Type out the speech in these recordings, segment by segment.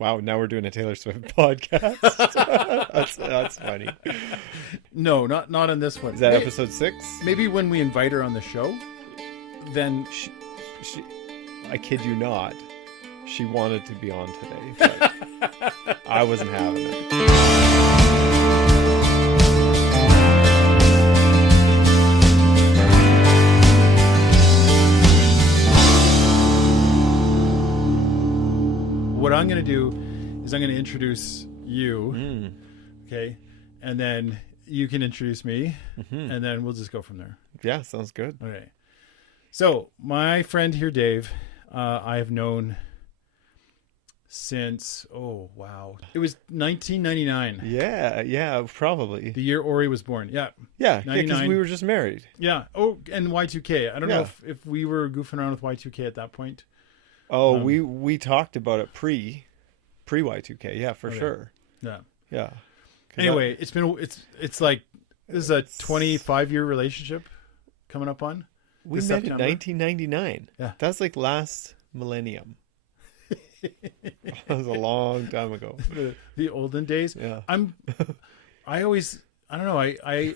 Wow, now we're doing a Taylor Swift podcast. that's funny. No, not on this one. Is that episode 6? Maybe when we invite her on the show, then She, I kid you not, she wanted to be on today, but I wasn't having it. what I'm going to do is I'm going to introduce you, okay? And then you can introduce me, and then we'll just go from there. Yeah, sounds good. Okay. So my friend here, Dave, I have known since, it was 1999. Yeah, probably. The year Ori was born. Yeah. Yeah, because 99. we were just married. Yeah. Oh, and Y2K. I don't know if we were goofing around with Y2K at that point. Oh, we talked about it pre Y2K. Yeah, for sure. Yeah. Yeah. Anyway, it's like this is a 25-year relationship coming up on. We met September. in 1999. Yeah. That's like last millennium. That was a long time ago. The olden days. Yeah. I don't know.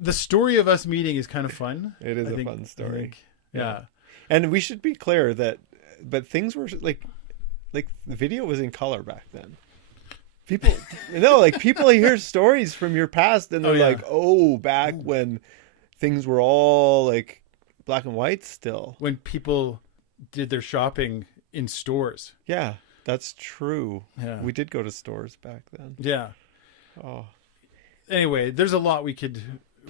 The story of us meeting is kind of fun. It is a fun story. Yeah. And we should be clear but things were like the video was in color back then. People hear stories from your past and they're back when things were all like black and white still. When people did their shopping in stores. Yeah, that's true. Yeah. We did go to stores back then. Yeah. Oh. Anyway, there's a lot we could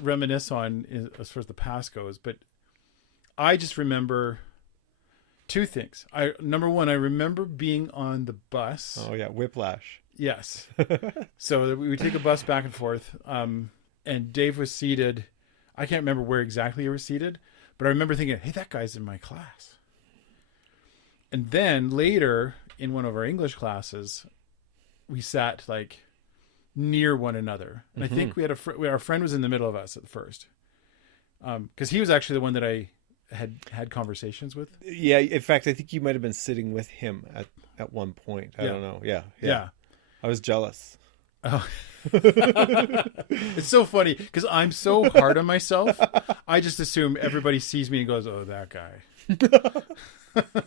reminisce on as far as the past goes, but I just remember two things. Number one, I remember being on the bus. Oh yeah, whiplash. Yes. So we would take a bus back and forth, and Dave was seated. I can't remember where exactly he was seated, but I remember thinking, hey, that guy's in my class. And then later in one of our English classes, we sat like near one another. And I think we had our friend was in the middle of us at first. Because he was actually the one that I had conversations with. Yeah, in fact, I think you might have been sitting with him at one point. I don't know. Yeah. I was jealous. Oh. It's so funny because I'm so hard on myself. I just assume everybody sees me and goes, "Oh, that guy."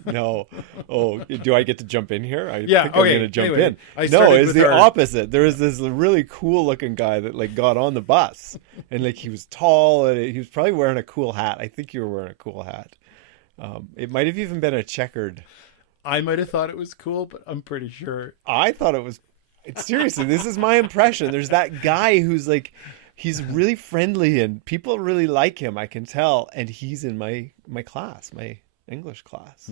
No. Oh, do I get to jump in here? I think I'm going to jump in. No, it's the opposite. There was this really cool looking guy that like got on the bus and like he was tall and he was probably wearing a cool hat. I think you were wearing a cool hat. It might have even been a checkered. I might have thought it was cool, but I'm pretty sure. I thought it was. Seriously, this is my impression. There's that guy who's like, he's really friendly and people really like him. I can tell. And he's in my class, my English class.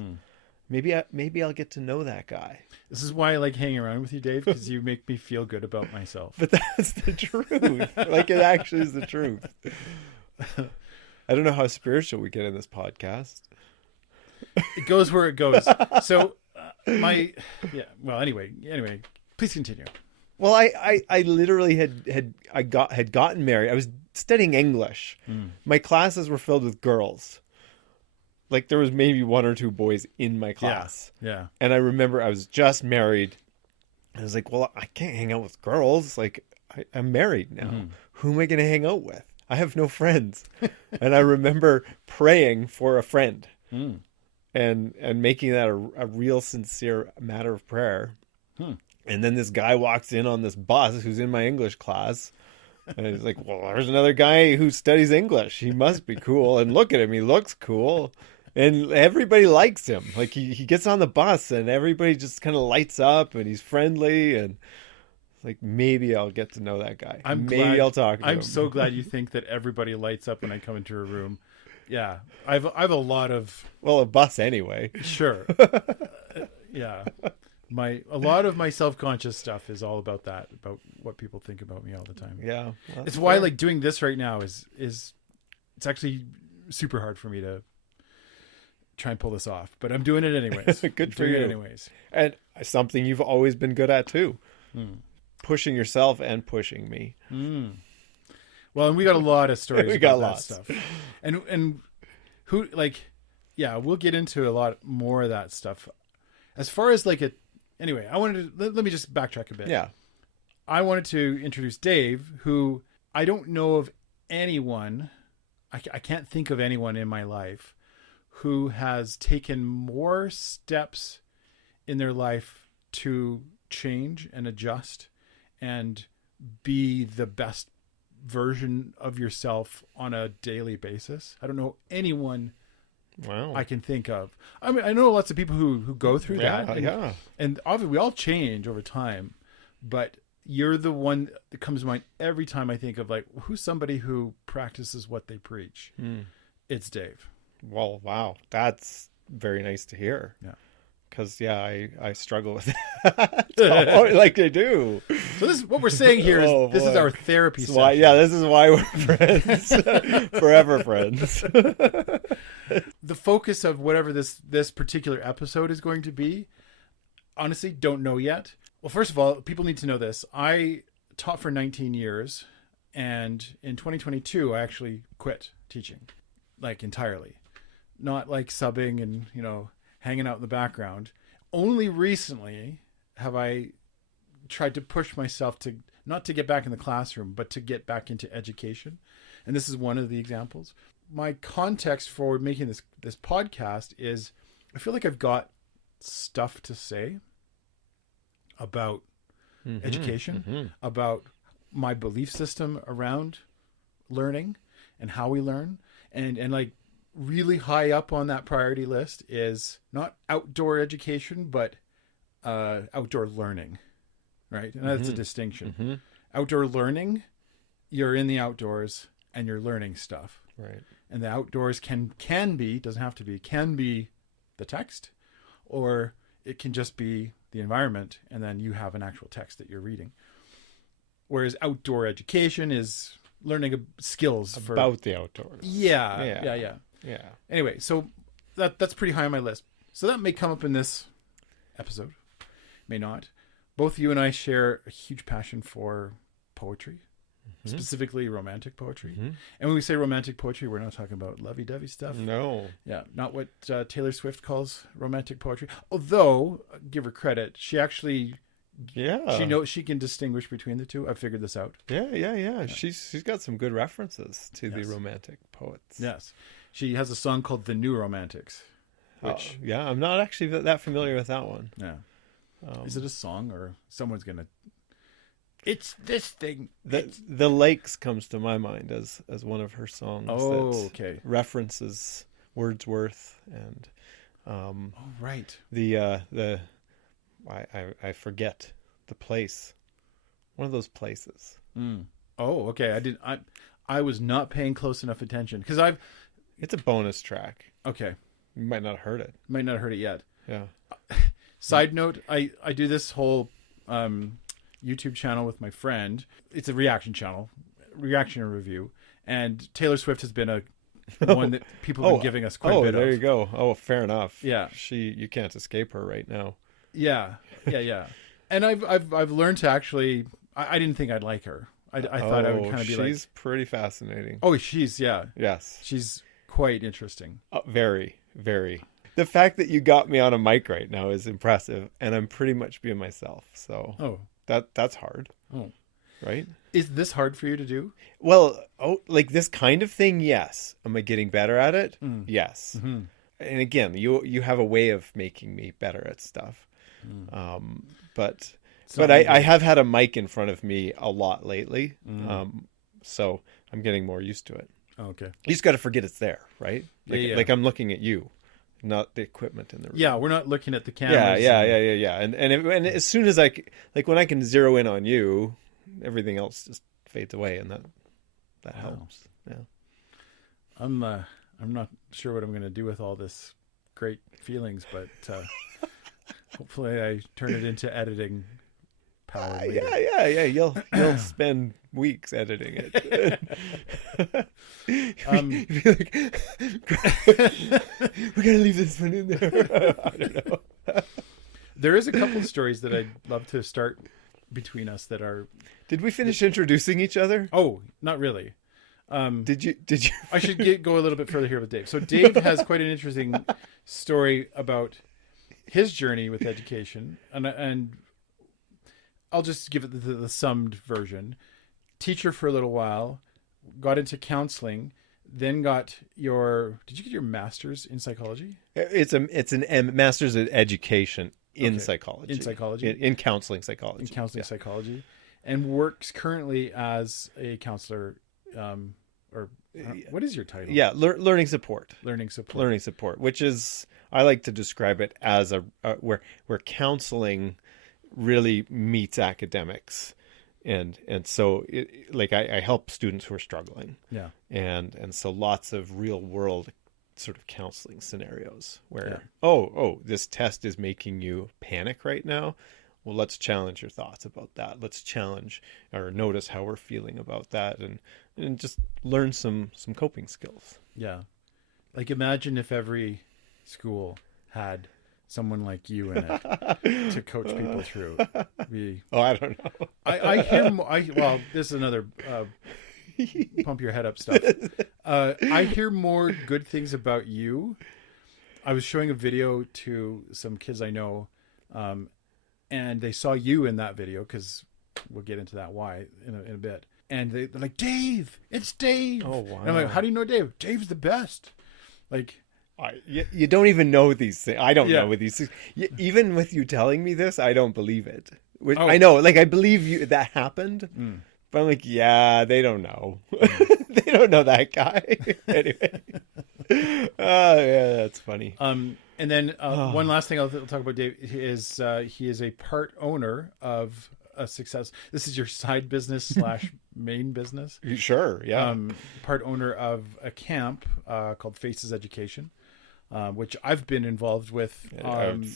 Maybe I'll get to know that guy. This is why I like hanging around with you, Dave, because you make me feel good about myself. But that's the truth. Like it actually is the truth. I don't know how spiritual we get in this podcast. It goes where it goes. So anyway, please continue. Well, I literally had gotten married. I was studying English. My classes were filled with girls. Like there was maybe one or two boys in my class. Yeah. And I remember I was just married. I was like, well, I can't hang out with girls. Like I'm married now. Who am I going to hang out with? I have no friends. And I remember praying for a friend and making that a real sincere matter of prayer. And then this guy walks in on this bus who's in my English class. And he's like, well, there's another guy who studies English. He must be cool. And look at him. He looks cool. And everybody likes him. Like he gets on the bus and everybody just kind of lights up and he's friendly. And like, maybe I'll get to know that guy. Maybe I'll talk to him. I'm so glad you think that everybody lights up when I come into a room. Yeah. I've a lot of... Well, a bus anyway. Sure. Yeah. A lot of my self-conscious stuff is all about that, about what people think about me all the time. Yeah. Well, it's why like doing this right now is it's actually super hard for me to try and pull this off, but I'm doing it anyways. Good for you. Anyways. And something you've always been good at too. Pushing yourself and pushing me. Well, and we got a lot of stories we about got that lots. stuff. And who like, yeah, we'll get into a lot more of that stuff. As far as like Anyway, I wanted to let me just backtrack a bit. Yeah. I wanted to introduce Dave, who I don't know of anyone. I can't think of anyone in my life who has taken more steps in their life to change and adjust and be the best version of yourself on a daily basis. I don't know anyone I can think of. I mean, I know lots of people who go through that. And obviously we all change over time, but you're the one that comes to mind every time I think of like, who's somebody who practices what they preach? It's Dave. Well, wow. That's very nice to hear. Yeah. Because, I struggle with that. Like I do. So this is what we're saying here is this is our therapy session. Why, this is why we're friends. Forever friends. The focus of whatever this particular episode is going to be, honestly, don't know yet. Well, first of all, people need to know this. I taught for 19 years, and in 2022, I actually quit teaching, like entirely. Not like subbing and, hanging out in the background. Only recently have I tried to push myself to not to get back in the classroom, but to get back into education. And this is one of the examples. My context for making this podcast is I feel like I've got stuff to say about education, about my belief system around learning and how we learn. And like really high up on that priority list is not outdoor education, but outdoor learning, right? And that's a distinction. Outdoor learning, you're in the outdoors and you're learning stuff. Right. And the outdoors can be, doesn't have to be, can be the text, or it can just be the environment, and then you have an actual text that you're reading. Whereas outdoor education is learning skills about the outdoors. Yeah. Anyway, so that's pretty high on my list. So that may come up in this episode, may not. Both you and I share a huge passion for poetry, specifically romantic poetry. And when we say romantic poetry, we're not talking about lovey-dovey stuff. No. Yeah, not what Taylor Swift calls romantic poetry. Although, give her credit, she actually... she knows, she can distinguish between the two. I've figured this out. Yeah. She's got some good references to the romantic poets. Yes. She has a song called The New Romantics. Which, I'm not actually that familiar with that one. Yeah. Is it a song or someone's going to... It's this thing. The Lakes comes to my mind as one of her songs that references Wordsworth and right. I forget the place. One of those places. Oh, okay. I was not paying close enough attention because it's a bonus track. Okay. You might not have heard it. Might not have heard it yet. Yeah. Side note, I do this whole YouTube channel with my friend. It's a reaction channel, reaction and review. And Taylor Swift has been one that people have been giving us quite a bit of. Oh, there you go. Oh, fair enough. Yeah. You can't escape her right now. Yeah. And I've learned to actually, I didn't think I'd like her. I thought I would kind of be like... She's pretty fascinating. Oh, she's Yes. She's quite interesting. Very, very. The fact that you got me on a mic right now is impressive, and I'm pretty much being myself. So that's hard. Oh. Right? Is this hard for you to do? Well, like this kind of thing, yes. Am I getting better at it? Yes. And again, you have a way of making me better at stuff. But I have had a mic in front of me a lot lately. So I'm getting more used to it. Okay. You just got to forget it's there, right? Like, like I'm looking at you, not the equipment in the room. Yeah, we're not looking at the cameras. Yeah. And as soon as when I can zero in on you, everything else just fades away, and that helps. Yeah. I'm not sure what I'm going to do with all this great feelings, but hopefully I turn it into editing power later. Yeah. You'll spend weeks editing it. We gotta leave this one in there. I don't know. There is a couple of stories that I'd love to start between us that are... Did we finish introducing each other? Oh, not really. Did you? I should go a little bit further here with Dave. So Dave has quite an interesting story about his journey with education, and I'll just give it the summed version. Teacher for a little while, got into counseling, then got did you get your master's in psychology? It's a master's in education in psychology. In psychology? In counseling psychology. In counseling psychology. And works currently as a counselor, what is your title? Yeah, learning support. Learning support. Learning support, which is, I like to describe it as where counseling really meets academics. And so I help students who are struggling. Yeah. And so lots of real world sort of counseling scenarios where, this test is making you panic right now. Well, let's challenge your thoughts about that. Let's challenge or notice how we're feeling about that and just learn some coping skills. Yeah. Like imagine if every school had someone like you in it to coach people through. I don't know. I hear well, this is another pump your head up stuff. I hear more good things about you. I was showing a video to some kids I know, and they saw you in that video because we'll get into that why in a bit. And they're like, Dave, it's Dave. Oh, wow. And I'm like, how do you know Dave? Dave's the best. Like, you don't even know these things. I don't know these things. Even with you telling me this, I don't believe it. I know, like I believe you that happened, but I'm like, they don't know. They don't know that guy. Anyway, that's funny. And then one last thing I'll talk about Dave is he is a part owner of a success. This is your side business / main business. Sure, yeah. Part owner of a camp called Faces Education, which I've been involved with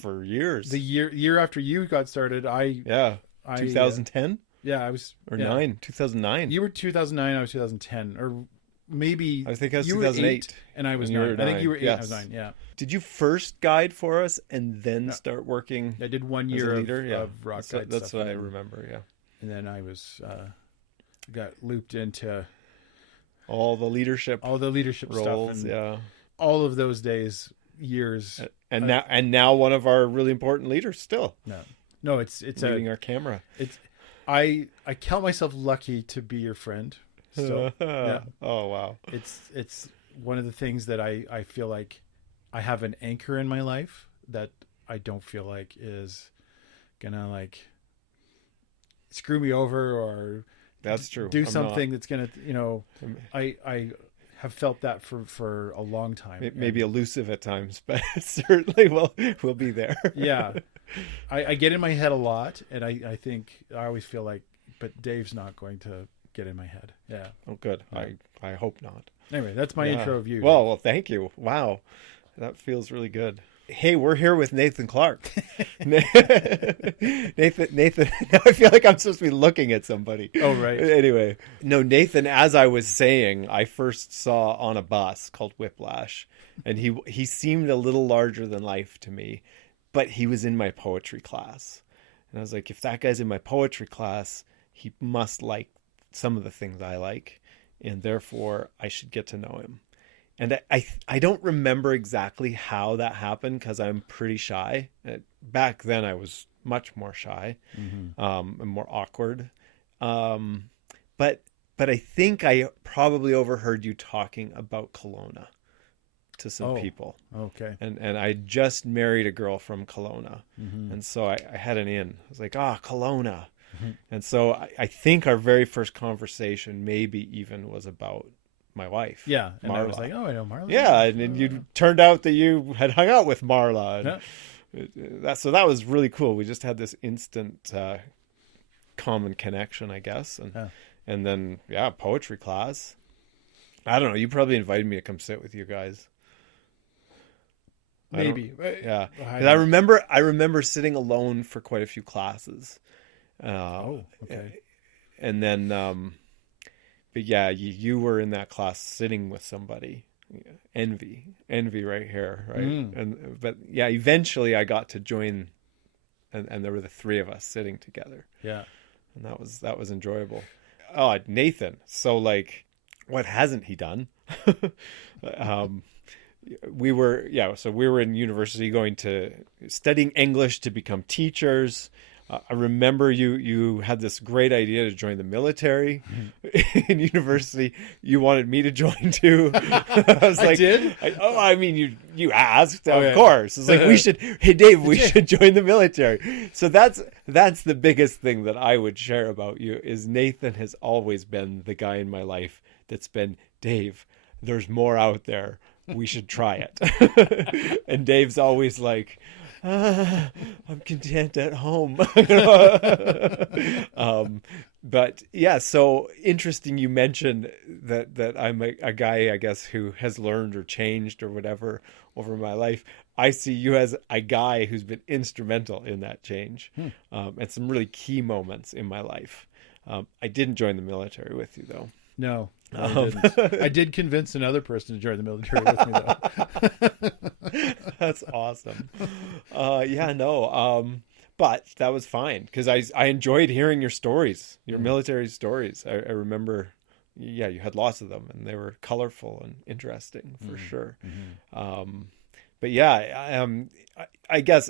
for years. The year after you got started, 2010. I was 2009. You were 2009. I was 2010, or maybe I think I was you 2008, were 8, and I was 9. I think you were 8. Yes. I was 9. Yeah. Did you first guide for us and then start working? I did 1 year of rock guide. That's what I remember. Yeah. And then I was got looped into all the leadership roles. Stuff. And all of those days, years, and now one of our really important leaders still. No, it's leading our camera. I count myself lucky to be your friend. So oh wow, it's one of the things that I feel like I have an anchor in my life that I don't feel like is gonna like screw me over or that's true. Do something that's gonna I have felt that for a long time. It may be elusive at times, but certainly we'll be there. Yeah. I get in my head a lot, and I think I always feel like, but Dave's not going to get in my head. Yeah. Oh, good. Yeah. I hope not. Anyway, that's my intro of you. Well, thank you. Wow. That feels really good. Hey, we're here with Nathan Clark. Nathan. Now I feel like I'm supposed to be looking at somebody. Oh, right. Anyway, no, Nathan, as I was saying, I first saw on a bus called Whiplash, and he seemed a little larger than life to me, but he was in my poetry class. And I was like, if that guy's in my poetry class, he must like some of the things I like, and therefore I should get to know him. And I don't remember exactly how that happened because I'm pretty shy. Back then I was much more shy, and more awkward. But I think I probably overheard you talking about Kelowna to some people. Okay. And I just married a girl from Kelowna. And so I had an in. I was like, Kelowna. And so I think our very first conversation maybe even was about my wife. Yeah. And Marla. I was like, I know Marla. Yeah. And then you turned out that you had hung out with Marla. And so that was really cool. We just had this instant common connection, I guess. And then, poetry class. I don't know. You probably invited me to come sit with you guys. Maybe. Yeah. I remember sitting alone for quite a few classes. Okay. And then, but yeah, you were in that class sitting with somebody. Envy right here, right? But yeah, eventually I got to join, and there were the three of us sitting together. Yeah, and that was enjoyable. Oh, Nathan! So like, what hasn't he done? so we were in university studying English to become teachers. I remember you had this great idea to join the military in university. You wanted me to join too. I was like, did? You asked, of course. It's like, hey Dave, we should join the military. So that's the biggest thing that I would share about you is Nathan has always been the guy in my life that's been, Dave, there's more out there. We should try it. And Dave's always like, I'm content at home. But yeah, so interesting you mentioned that I'm a guy, I guess, who has learned or changed or whatever over my life. I see you as a guy who's been instrumental in that change, and some really key moments in my life. I didn't join the military with you, though. No, I didn't. I did convince another person to join the military with me, though. That's awesome. But that was fine because I enjoyed hearing your stories, your military stories. I remember, you had lots of them and they were colorful and interesting for sure. But I guess,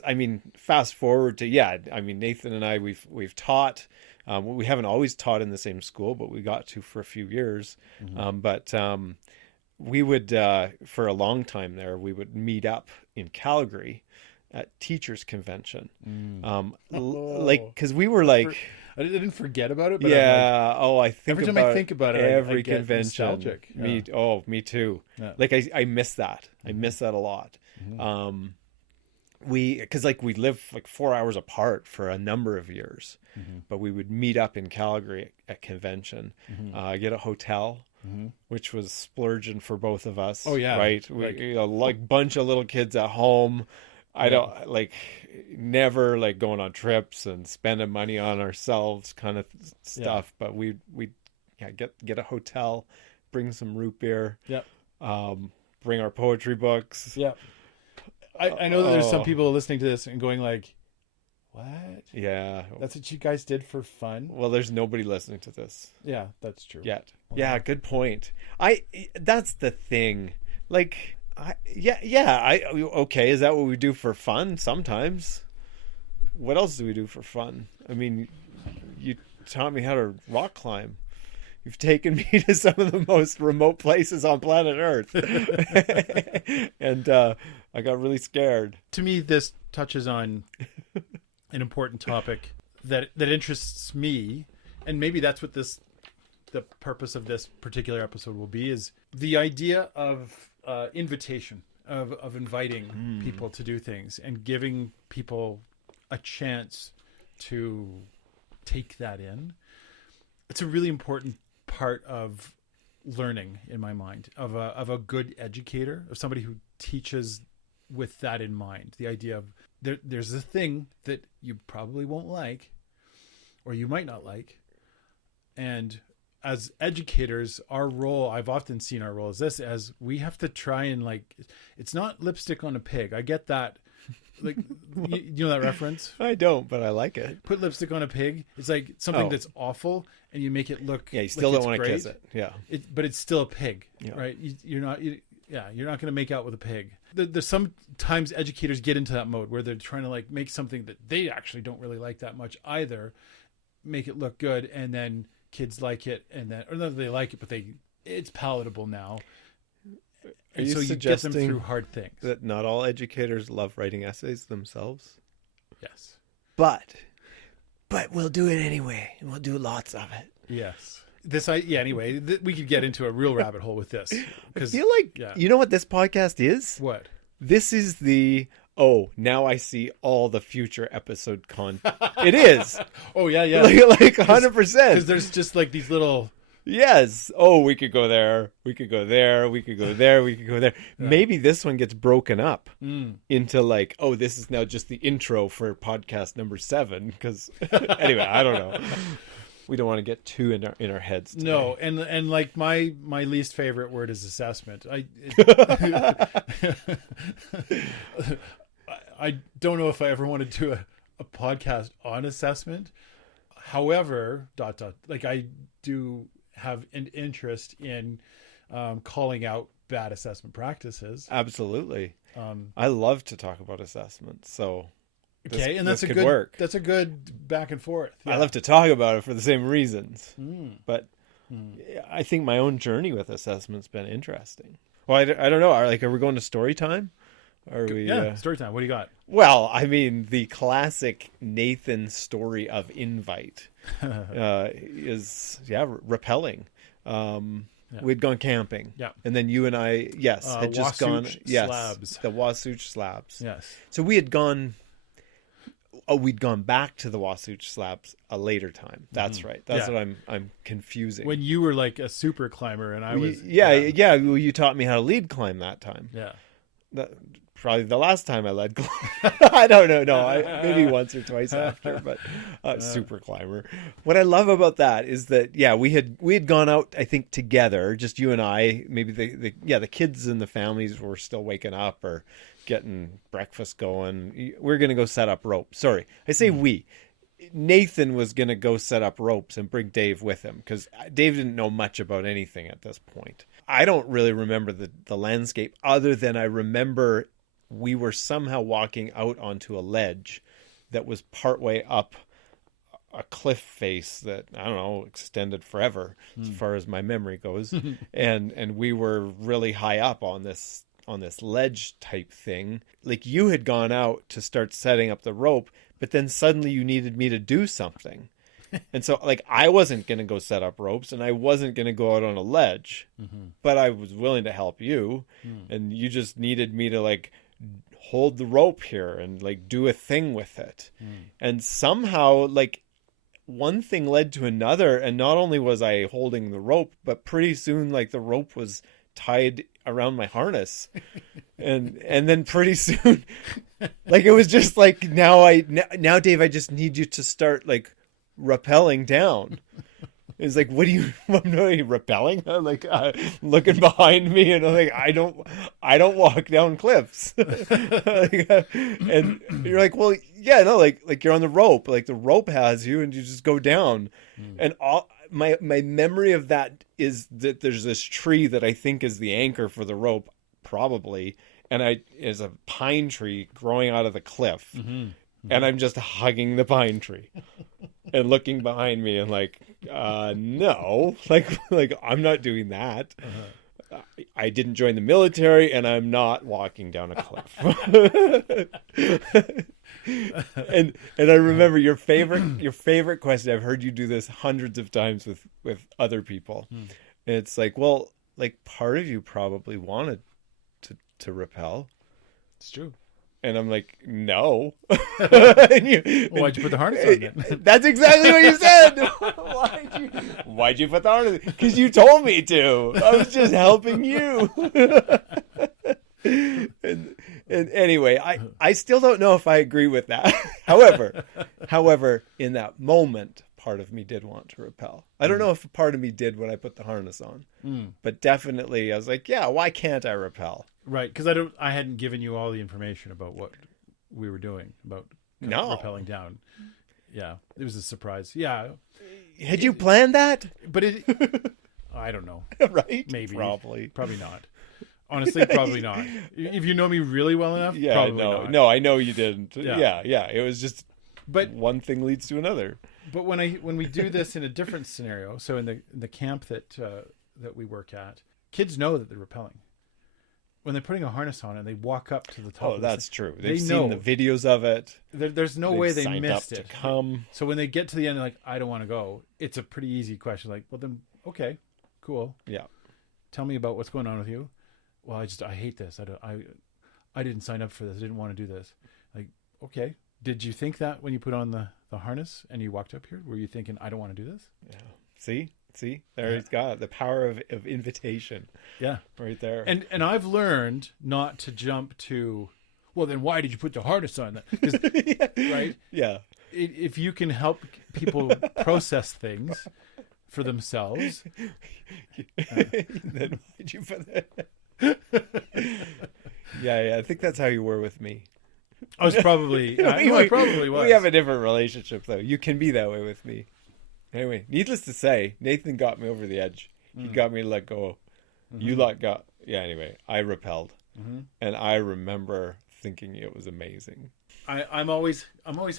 fast forward to, Nathan and I, we've taught. We haven't always taught in the same school, but we got to for a few years. But we would, for a long time there, we would meet up in Calgary at teachers convention. Because we were like, I didn't forget about it. But I think every time I think about it, every I get convention. nostalgic. Me too. Yeah. Like I miss that. I miss that a lot. Because we lived like 4 hours apart for a number of years, but we would meet up in Calgary at convention, get a hotel, which was splurging for both of us. Oh yeah, right. We like bunch of little kids at home. I don't never like going on trips and spending money on ourselves kind of stuff. But we get a hotel, bring some root beer. Yep. Bring our poetry books. Yep. I know that there's some people listening to this and going like, what? Yeah. That's what you guys did for fun? Well, there's nobody listening to this. Yeah, that's true. Yet. Yeah, good point. That's the thing. Like, okay, is that what we do for fun? Sometimes. What else do we do for fun? You taught me how to rock climb. You've taken me to some of the most remote places on planet Earth. And I got really scared. To me, this touches on an important topic that interests me. And maybe that's what the purpose of this particular episode will be, is the idea of invitation, of inviting people to do things and giving people a chance to take that in. It's a really important part of learning, in my mind, of a good educator, of somebody who teaches with that in mind. The idea of there's a thing that you probably won't like, or you might not like, and as educators, our role, I've often seen our role as we have to try and it's not lipstick on a pig. I get that. Like, you know that reference? I don't, but I like it. Put lipstick on a pig. It's like something that's awful, and you make it look. Yeah, you still don't want to kiss it. Yeah, but it's still a pig, right? You're not going to make out with a pig. There's sometimes educators get into that mode where they're trying to make something that they actually don't really like that much either, make it look good, and then kids like it, and then, or not that they like it, but it's palatable now. And so you get them through hard things. That not all educators love writing essays themselves? Yes. But we'll do it anyway, and we'll do lots of it. Yes. Anyway, we could get into a real rabbit hole with this. I feel like, you know what this podcast is? What? This is now I see all the future episode content. It is. Oh, yeah. Like 100%. Because there's just these little... Yes. Oh, we could go there. We could go there. We could go there. We could go there. Yeah. Maybe this one gets broken up into this is now just the intro for podcast number 7. Because anyway, I don't know. We don't want to get too in our heads today. No, and my least favorite word is assessment. I don't know if I ever want to do a podcast on assessment. However, I do have an interest in calling out bad assessment practices. Absolutely. I love to talk about assessments. So okay, and that's this a could good work. That's a good back and forth. I love to talk about it for the same reasons. But Mm. I think my own journey with assessment's been interesting. Well, I don't know. Are we going to story time? Are we? Yeah, story time. What do you got? Well, I mean, the classic Nathan story of invite is repelling. We'd gone camping. Yeah. And then you and I, had just gone. Slabs. The Wasatch Slabs. Yes. So we had gone. Oh, we'd gone back to the Wasatch Slabs a later time. That's right. That's what I'm confusing. When you were like a super climber and I was. Yeah. Well, you taught me how to lead climb that time. Yeah. Probably the last time I led climb. I don't know. No, maybe once or twice after, but super climber. What I love about that is that we had gone out, I think, together, just you and I. Maybe the kids and the families were still waking up or getting breakfast going. We're gonna go set up ropes. Sorry, I say we. Nathan was gonna go set up ropes and bring Dave with him because Dave didn't know much about anything at this point. I don't really remember the landscape other than I remember we were somehow walking out onto a ledge that was partway up a cliff face that, I don't know, extended forever as far as my memory goes. and we were really high up on this ledge type thing. Like you had gone out to start setting up the rope, but then suddenly you needed me to do something. And so like I wasn't going to go set up ropes and I wasn't going to go out on a ledge, but I was willing to help you. And you just needed me to like hold the rope here and like do a thing with it. And somehow like one thing led to another. And not only was I holding the rope, but pretty soon like the rope was tied around my harness. and then pretty soon, like it was just like, now Dave, I just need you to start like rappelling down. It's like, what are you rappelling? I'm like looking behind me and I'm like, I don't walk down cliffs. And you're like, well, yeah, no, like you're on the rope, like the rope has you and you just go down. And all my memory of that is that there's this tree that I think is the anchor for the rope, probably. And is a pine tree growing out of the cliff. And I'm just hugging the pine tree and looking behind me and like, no, like I'm not doing that. I didn't join the military and I'm not walking down a cliff. and I remember your favorite question. I've heard you do this hundreds of times with other people. And it's like, well, like part of you probably wanted to rappel. It's true. And I'm like, no. Why'd you put the harness on then? That's exactly what you said. Why'd you put the harness? Because you told me to. I was just helping you. and anyway, I still don't know if I agree with that. However, in that moment, part of me did want to rappel. I don't know if a part of me did when I put the harness on, but definitely I was like, yeah, why can't I rappel? Right, because I hadn't given you all the information about what we were doing about rappelling down. Yeah, it was a surprise. Yeah, had you planned that? But I don't know. Right? Maybe, probably not. Honestly, probably not. If you know me really well enough, probably not. No, I know you didn't. Yeah. Yeah. It was just, but one thing leads to another. But when we do this in a different scenario, so in the camp that we work at, kids know that they're rappelling. When they're putting a harness on and they walk up to the top. Oh, that's true. They've seen the videos of it. There's no way they missed it. To come. So when they get to the end, they're like, I don't want to go. It's a pretty easy question. Like, well, then, okay, cool. Yeah. Tell me about what's going on with you. Well, I hate this. I didn't sign up for this. I didn't want to do this. Like, okay. Did you think that when you put on the harness and you walked up here? Were you thinking, I don't want to do this? Yeah. See, there he's got it. The power of invitation. Yeah. Right there. And I've learned not to jump to, well, then why did you put the harness on that? Right? Yeah. If you can help people process things for themselves. Then why'd you put that? Yeah. I think that's how you were with me. I was probably, I probably was. We have a different relationship, though. You can be that way with me. Anyway, needless to say, Nathan got me over the edge. He got me to let go. You lot got Yeah, anyway, I repelled. Mm-hmm. And I remember thinking it was amazing. I'm always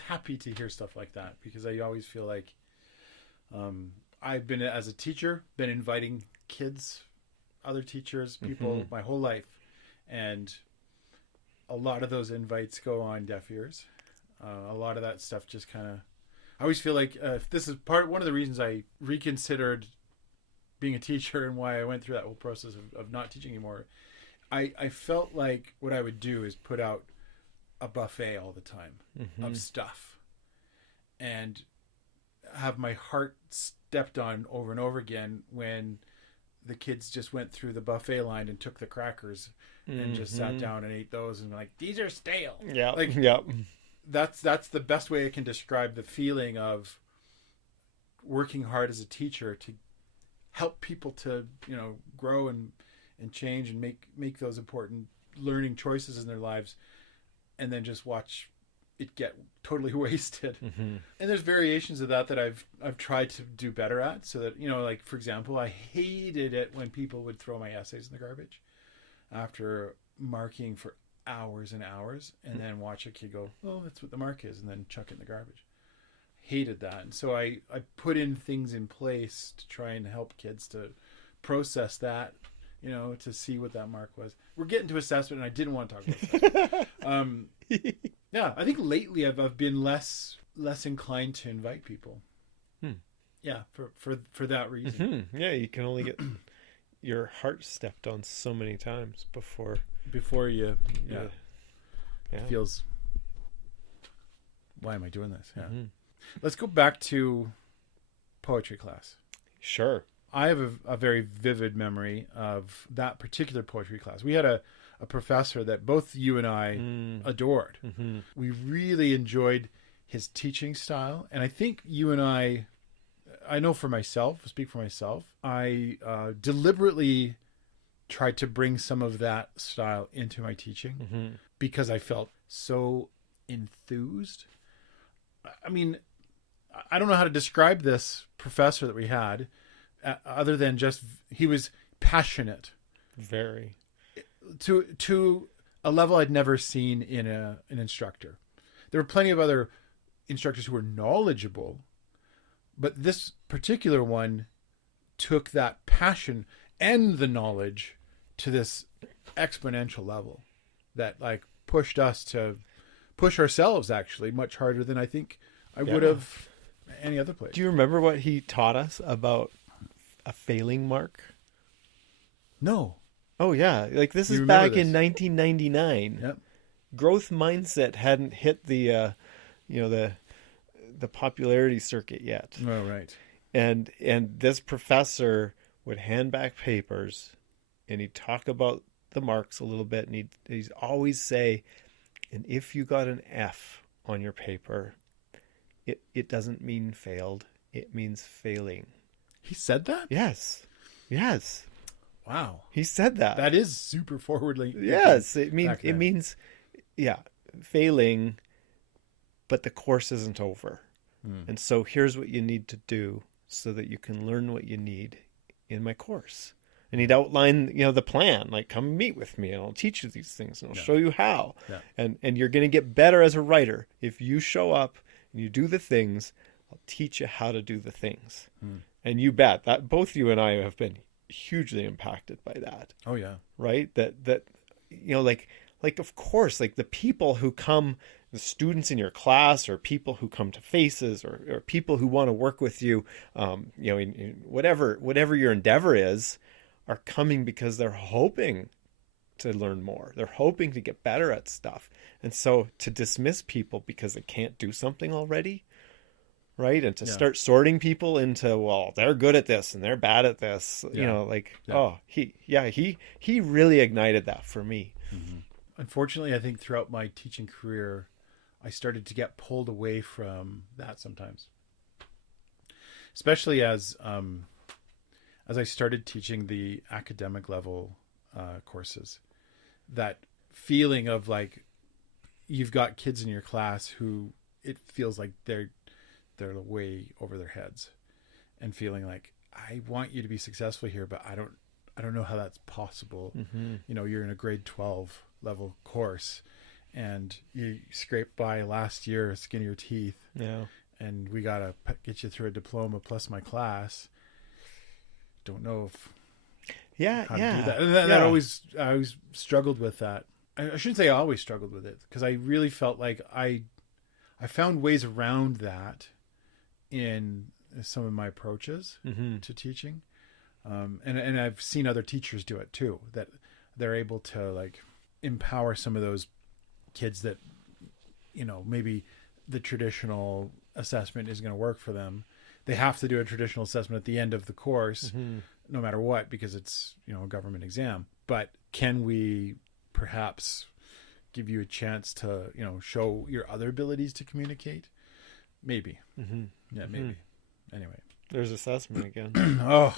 happy to hear stuff like that, because I always feel like I've been, as a teacher, been inviting kids, other teachers, people my whole life, and a lot of those invites go on deaf ears. A lot of that stuff just kind of, I always feel like if this is one of the reasons I reconsidered being a teacher and why I went through that whole process of not teaching anymore. I felt like what I would do is put out a buffet all the time of stuff and have my heart stepped on over and over again when the kids just went through the buffet line and took the crackers and just sat down and ate those and like, these are stale. Yeah. Like, that's the best way I can describe the feeling of working hard as a teacher to help people to, grow and change and make those important learning choices in their lives, and then just watch it get totally wasted. And there's variations of that I've tried to do better at, so that, like, for example, I hated it when people would throw my essays in the garbage after marking for hours and hours, and then watch a kid go, oh, that's what the mark is, and then chuck it in the garbage. Hated that. And so I put in things in place to try and help kids to process that, to see what that mark was. We're getting to assessment, and I didn't want to talk about assessment. Yeah, I think lately I've been less inclined to invite people. Yeah, for that reason. Yeah, you can only get your heart stepped on so many times before you it feels, why am I doing this? Let's go back to poetry class. Sure. I have a very vivid memory of that particular poetry class. We had a professor that both you and I adored. We really enjoyed his teaching style. And I think you and I know for myself, speak for myself, I deliberately tried to bring some of that style into my teaching because I felt so enthused. I mean, I don't know how to describe this professor that we had, other than just he was passionate, very, to a level I'd never seen in an instructor. There were plenty of other instructors who were knowledgeable, but this particular one took that passion and the knowledge to this exponential level that, like, pushed us to push ourselves actually much harder than I think I would have any other place. Do you remember what he taught us about a failing mark? No. Oh yeah, like this is back in 1999. Yep. Growth mindset hadn't hit the popularity circuit yet. Oh, right. And this professor would hand back papers, and he'd talk about the marks a little bit, and he'd always say, and if you got an F on your paper, it doesn't mean failed, it means failing. He said that? Yes. Wow. He said that. That is super forwardly. Yes, it means failing, but the course isn't over. And so here's what you need to do so that you can learn what you need in my course. And he'd outline, the plan, like, come meet with me and I'll teach you these things and I'll show you how. Yeah. And you're going to get better as a writer. If you show up and you do the things, I'll teach you how to do the things. And you bet that both you and I have been hugely impacted by that. Oh yeah. Right? That like of course, like the people who come, the students in your class, or people who come to Faces, or people who want to work with you, in whatever your endeavor is, are coming because they're hoping to learn more. They're hoping to get better at stuff. And so to dismiss people because they can't do something already, right? And to start sorting people into, well, they're good at this and they're bad at this, he really ignited that for me. Unfortunately, I think throughout my teaching career, I started to get pulled away from that sometimes, especially as I started teaching the academic level courses. That feeling of, like, you've got kids in your class who it feels like they're way over their heads, and feeling like, I want you to be successful here, but don't know how that's possible. Mm-hmm. You know, you're in a grade 12 level course and you scraped by last year, skin of your teeth. Yeah. And we got to get you through a diploma plus my class. Don't know if how to do that. And that I always struggled with that. I shouldn't say I always struggled with it, because I really felt like I found ways around that in some of my approaches to teaching. And I've seen other teachers do it too, that they're able to like empower some of those kids that, you know, maybe the traditional assessment is going to work for them. They have to do a traditional assessment at the end of the course, no matter what, because it's, you know, a government exam. But can we perhaps give you a chance to, you know, show your other abilities to communicate? Maybe. Yeah, maybe. Anyway. There's assessment again. Oh,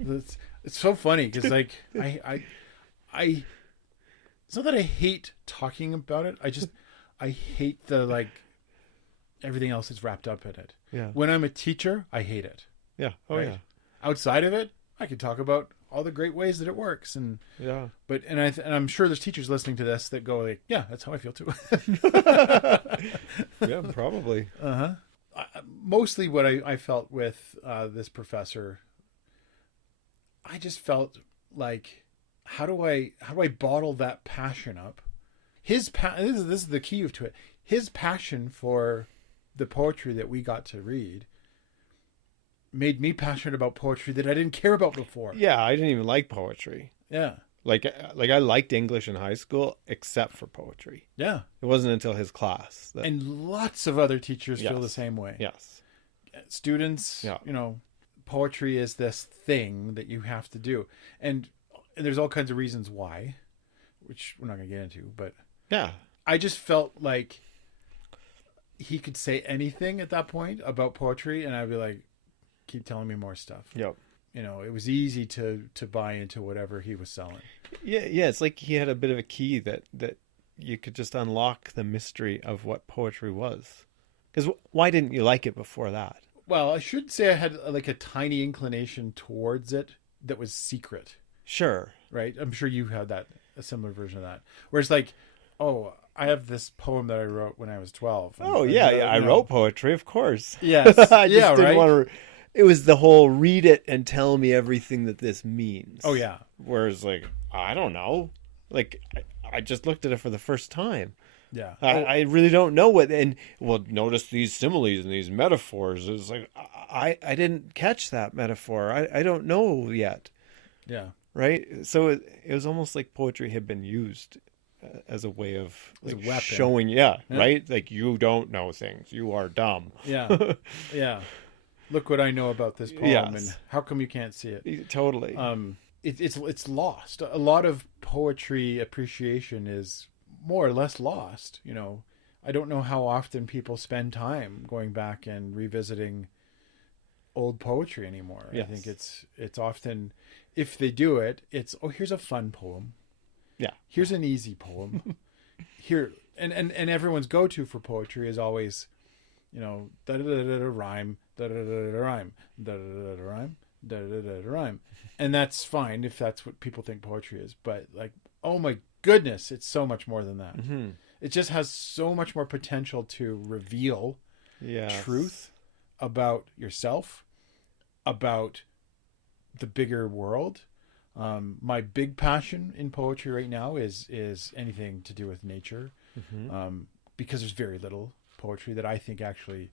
it's so funny because like I it's not that I hate talking about it. I hate the like everything else that's wrapped up in it. Yeah. When I'm a teacher, I hate it. Yeah. Oh right? yeah. Outside of it, I could talk about all the great ways that it works, and I'm sure there's teachers listening to this that go like, yeah, that's how I feel too. Yeah, probably. Mostly what I felt with this professor, I just felt like, how do I bottle that passion up? This is the key to it. His passion for the poetry that we got to read made me passionate about poetry that I didn't care about before. Yeah, I didn't even like poetry. Yeah. Like I liked English in high school, except for poetry. Yeah. It wasn't until his class. And lots of other teachers feel the same way. Yes. Students, you know, poetry is this thing that you have to do. And there's all kinds of reasons why, which we're not going to get into, but yeah, I just felt like he could say anything at that point about poetry, and I'd be like, keep telling me more stuff. Yep. You know, it was easy to buy into whatever he was selling. Yeah, it's like he had a bit of a key that you could just unlock the mystery of what poetry was. Because why didn't you like it before that? Well, I should say I had like a tiny inclination towards it that was secret. Sure. Right? I'm sure you had a similar version of that. Where it's like, oh, I have this poem that I wrote when I was 12. I wrote poetry, of course. Yes. I just didn't want to... It was the whole read it and tell me everything that this means. Oh, yeah. Whereas, like, I don't know. Like, I just looked at it for the first time. Yeah. I really don't know what... And, well, notice these similes and these metaphors. It's like, I didn't catch that metaphor. I don't know yet. Yeah. Right? So it was almost like poetry had been used as a way of like, showing... Yeah, right? Like, you don't know things. You are dumb. Yeah. Yeah. Look what I know about this poem, and how come you can't see it? Totally. It's lost. A lot of poetry appreciation is more or less lost. You know, I don't know how often people spend time going back and revisiting old poetry anymore. Yes. I think it's often, if they do it, it's, oh, here's a fun poem. Yeah. Here's an easy poem. Here, and everyone's go-to for poetry is always, you know, da-da-da-da-da rhyme, da-da-da-da-da rhyme, da-da-da-da-da rhyme, da-da-da-da-da rhyme. And that's fine if that's what people think poetry is. But like, oh my goodness, it's so much more than that. Mm-hmm. It just has so much more potential to reveal truth about yourself, about the bigger world. My big passion in poetry right now is anything to do with nature, because there's very little poetry that I think actually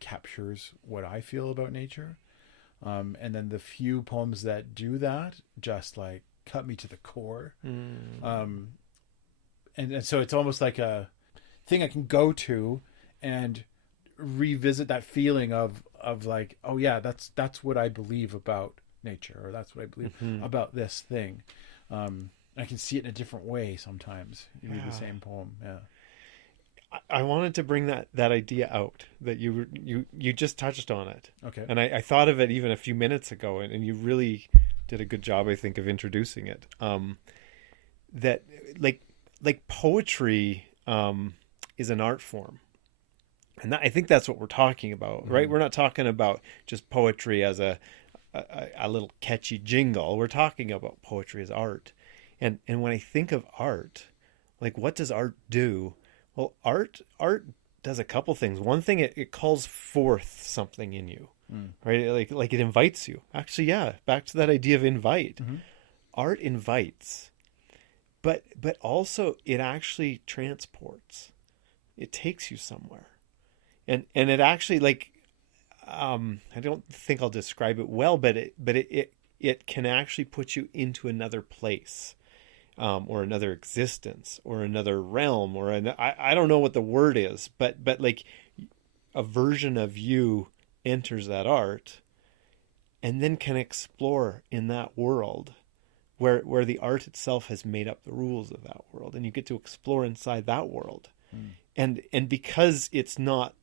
captures what I feel about nature. And then the few poems that do that just like cut me to the core. And so it's almost like a thing I can go to and revisit that feeling of like, oh yeah, that's what I believe about nature, or that's what I believe about this thing. I can see it in a different way sometimes. You read the same poem. Yeah. I wanted to bring that idea out, that you just touched on it. Okay. And I thought of it even a few minutes ago, and you really did a good job, I think, of introducing it. That like poetry is an art form. And I think that's what we're talking about, right? We're not talking about just poetry as a a little catchy jingle. We're talking about poetry as art. And when I think of art, like what does art do? Well, art does a couple things. One thing, it calls forth something in you, right? Like it invites you. Actually, yeah, back to that idea of invite. Mm-hmm. Art invites, but also it actually transports. It takes you somewhere, and it actually, like, I don't think I'll describe it well, but it can actually put you into another place. Or another existence, or another realm, or I don't know what the word is, but like a version of you enters that art, and then can explore in that world, where the art itself has made up the rules of that world, and you get to explore inside that world, and because it's not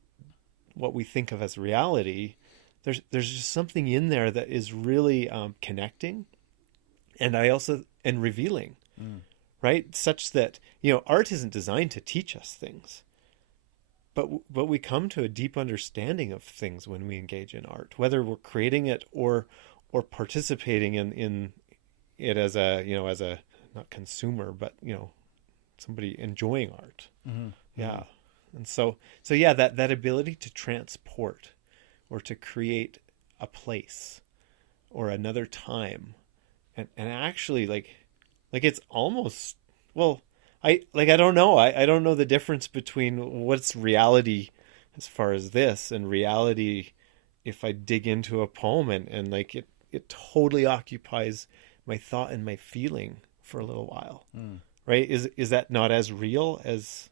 what we think of as reality, there's just something in there that is really connecting, and revealing. Right? Such that, art isn't designed to teach us things, but we come to a deep understanding of things when we engage in art, whether we're creating it or participating in it as a not consumer, but somebody enjoying art. Mm-hmm. Yeah. And so yeah, that ability to transport or to create a place or another time, and actually like it's almost, well, I don't know. I don't know the difference between what's reality as far as this and reality if I dig into a poem and like it totally occupies my thought and my feeling for a little while. Right? Is that not as real as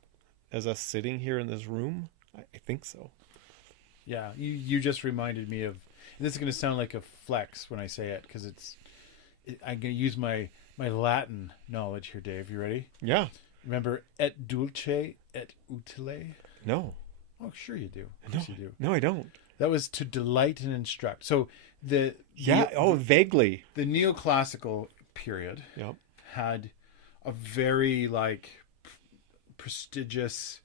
us sitting here in this room? I think so. Yeah, you just reminded me of, and this is going to sound like a flex when I say it, because I'm going to use my Latin knowledge here, Dave. You ready? Yeah. Remember et dulce et utile? No. Oh, sure you do. No, Yes, you do. No, I don't. That was to delight and instruct. So vaguely. The neoclassical period had a very prestigious,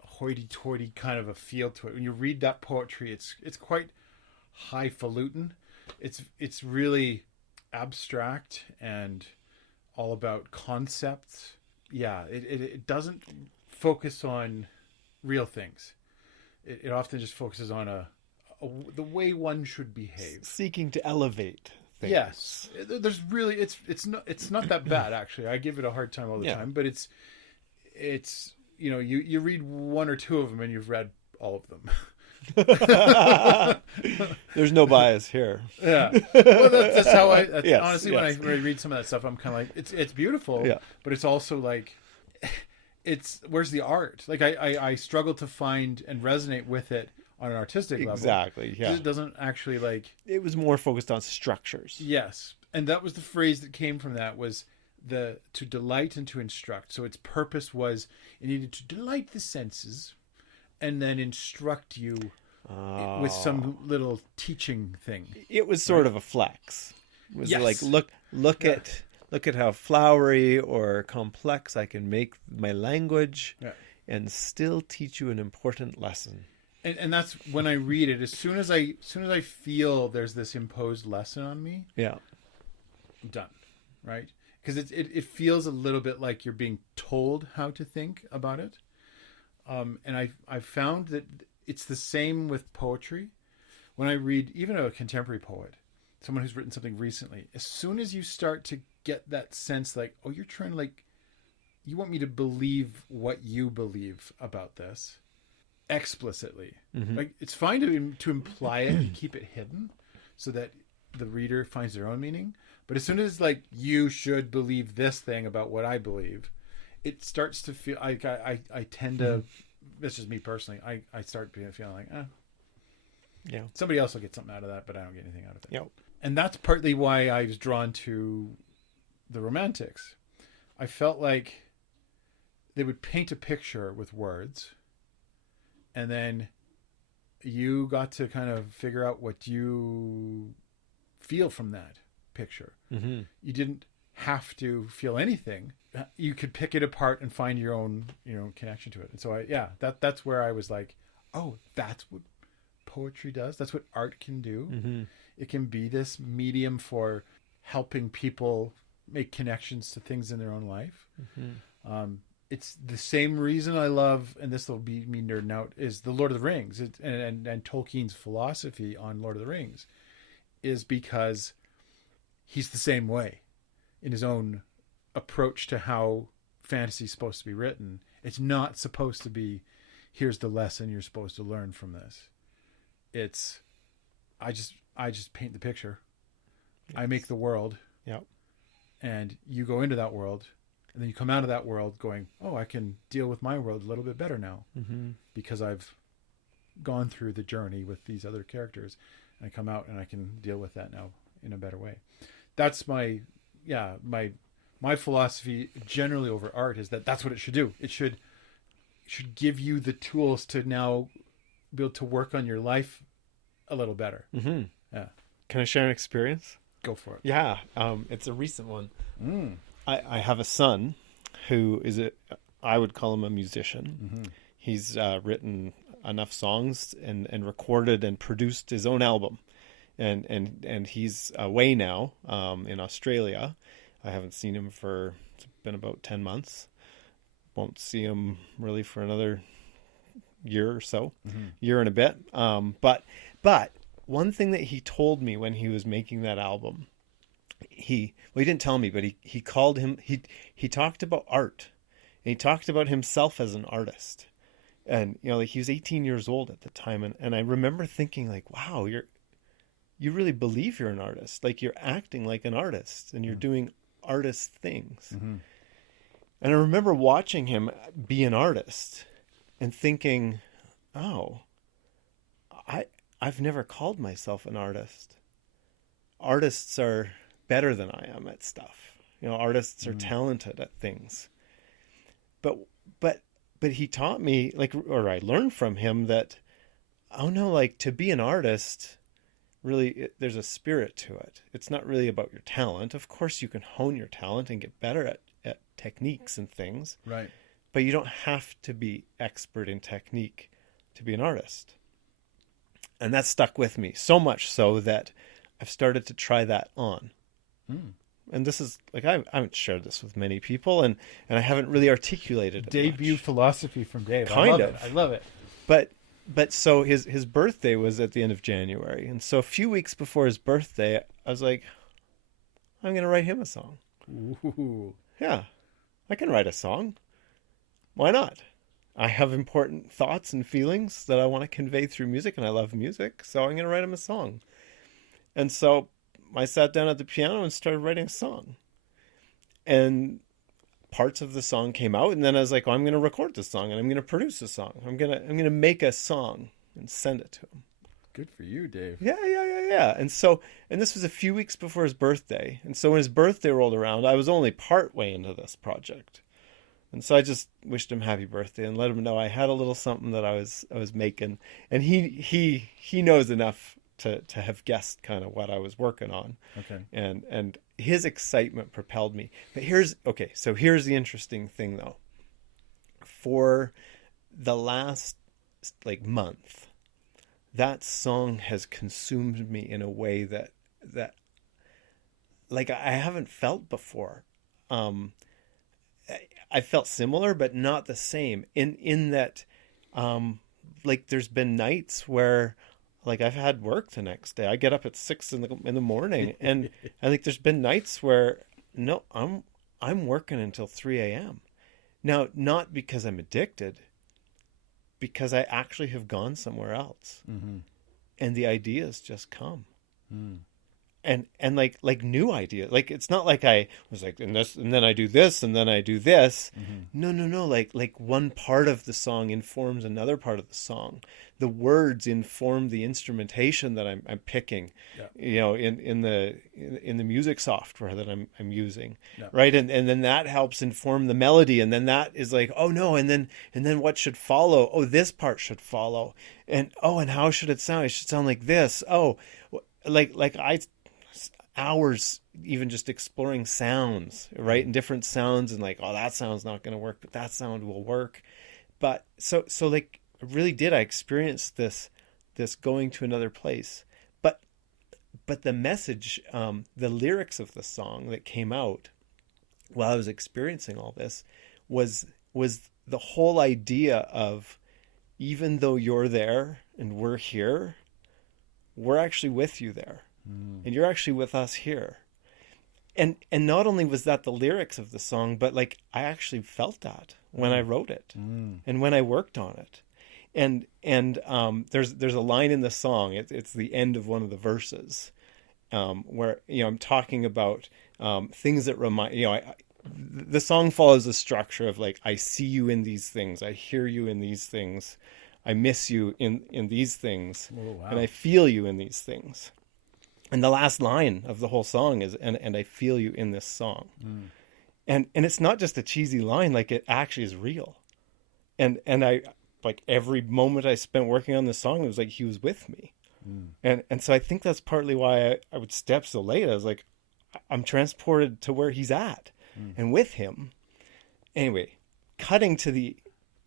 hoity-toity kind of a feel to it. When you read that poetry, it's quite highfalutin. It's really abstract and all about concepts. Yeah, it doesn't focus on real things. It often just focuses on the way one should behave, seeking to elevate things. Yes, there's really it's not that bad, actually. I give it a hard time all the time, but it's you read one or two of them and you've read all of them. There's no bias here. Yeah, well, that's how honestly, when I read some of that stuff, I'm kind of like, it's beautiful, but it's also like, where's the art? Like I struggle to find and resonate with it on an artistic level. Exactly. Yeah, it doesn't actually it was more focused on structures. Yes, and that was the phrase that came from that, was to delight and to instruct. So its purpose was it needed to delight the senses and then instruct you with some little teaching thing. It was sort of a flex. It was like, look at how flowery or complex I can make my language and still teach you an important lesson. And that's when I read it. As soon as I feel there's this imposed lesson on me, I'm done, right? Because it feels a little bit like you're being told how to think about it. And I've found that it's the same with poetry. When I read even a contemporary poet, someone who's written something recently, as soon as you start to get that sense you're trying to you want me to believe what you believe about this explicitly. Mm-hmm. It's fine to imply it and keep it hidden so that the reader finds their own meaning. But as soon as you should believe this thing about what I believe, it starts to feel like I tend to, this is just me personally, I start feeling like, somebody else will get something out of that, but I don't get anything out of it. Yep. And that's partly why I was drawn to the Romantics. I felt like they would paint a picture with words, and then you got to kind of figure out what you feel from that picture. Mm-hmm. You didn't have to feel anything. You could pick it apart and find your own, connection to it. And so that's where I was like, oh, that's what poetry does. That's what art can do. Mm-hmm. It can be this medium for helping people make connections to things in their own life. Mm-hmm. It's the same reason I love, and this will be me nerding out, is the Lord of the Rings and Tolkien's philosophy on Lord of the Rings is because he's the same way in his own approach to how fantasy is supposed to be written. It's not supposed to be, here's the lesson you're supposed to learn from this. It's, I just paint the picture. Yes. I make the world. Yep. And you go into that world, and then you come out of that world going, oh, I can deal with my world a little bit better now mm-hmm. because I've gone through the journey with these other characters. And I come out and I can deal with that now in a better way. That's my philosophy generally over art is that that's what it should do. It should give you the tools to now be able to work on your life a little better. Mm-hmm. Yeah. Can I share an experience? Go for it. Yeah. It's a recent one. I have a son who is I would call him a musician. Mm-hmm. He's written enough songs and recorded and produced his own album. And he's away now in Australia. I haven't seen him it's been about 10 months. Won't see him really for another year or so, year and a bit. But one thing that he told me when he was making that album, he didn't tell me, but he called him, he talked about art, and he talked about himself as an artist. And, like he was 18 years old at the time. And I remember thinking like, wow, you really believe you're an artist. Like you're acting like an artist and you're doing artist things. Mm-hmm. And I remember watching him be an artist and thinking, oh, I've never called myself an artist. Artists are better than I am at stuff. Artists are talented at things. But he taught me, or I learned from him that, oh no, to be an artist, really, there's a spirit to it. It's not really about your talent. Of course, you can hone your talent and get better at techniques and things. Right. But you don't have to be expert in technique to be an artist. And that stuck with me so much so that I've started to try that on. And this is I haven't shared this with many people, and I haven't really articulated it Debut much. Philosophy from Dave. Kind of. I love it. But so his birthday was at the end of January, and so a few weeks before his birthday, I was like, I'm going to write him a song. Ooh. Yeah, I can write a song. Why not? I have important thoughts and feelings that I want to convey through music, and I love music, so I'm going to write him a song. And so I sat down at the piano and started writing a song. And parts of the song came out, and then I was like, I'm going to record the song and I'm going to produce a song. I'm going to make a song and send it to him. Good for you, Dave. Yeah. And this was a few weeks before his birthday. And so when his birthday rolled around, I was only part way into this project. And so I just wished him happy birthday and let him know I had a little something that I was making. And he knows enough to have guessed kind of what I was working on. Okay. And his excitement propelled me. But here's the interesting thing though. For the last month, that song has consumed me in a way that I haven't felt before. I felt similar, but not the same in that, there's been nights where I've had work the next day. I get up at 6 in the morning, and there's been nights where no, I'm working until 3 a.m. Now, not because I'm addicted, because I actually have gone somewhere else, and the ideas just come, and new ideas. It's not like I was and this, and then I do this, and then I do this. No. One part of the song informs another part of the song. The words inform the instrumentation that I'm picking, in the music software that I'm using, right? And then that helps inform the melody, and then that is oh no, and then what should follow? Oh, this part should follow, and how should it sound? It should sound like this. Oh, hours even just exploring sounds, right? And different sounds, and that sound's not going to work, but that sound will work. But so I really did. I experienced this this going to another place. But the message, the lyrics of the song that came out while I was experiencing all this was the whole idea of, even though you're there and we're here, we're actually with you there. And you're actually with us here. And not only was that the lyrics of the song, but like I actually felt that when I wrote it and when I worked on it. And there's a line in the song. It's the end of one of the verses, where I'm talking about things that remind the song follows a structure of like, I see you in these things, I hear you in these things, I miss you in these things, and I feel you in these things. And the last line of the whole song is, and I feel you in this song. And it's not just a cheesy line, like it actually is real. And I, like, every moment I spent working on this song, it was like he was with me. And so I think that's partly why I would step so late. I was like, I'm transported to where he's at and with him. Anyway, cutting to the...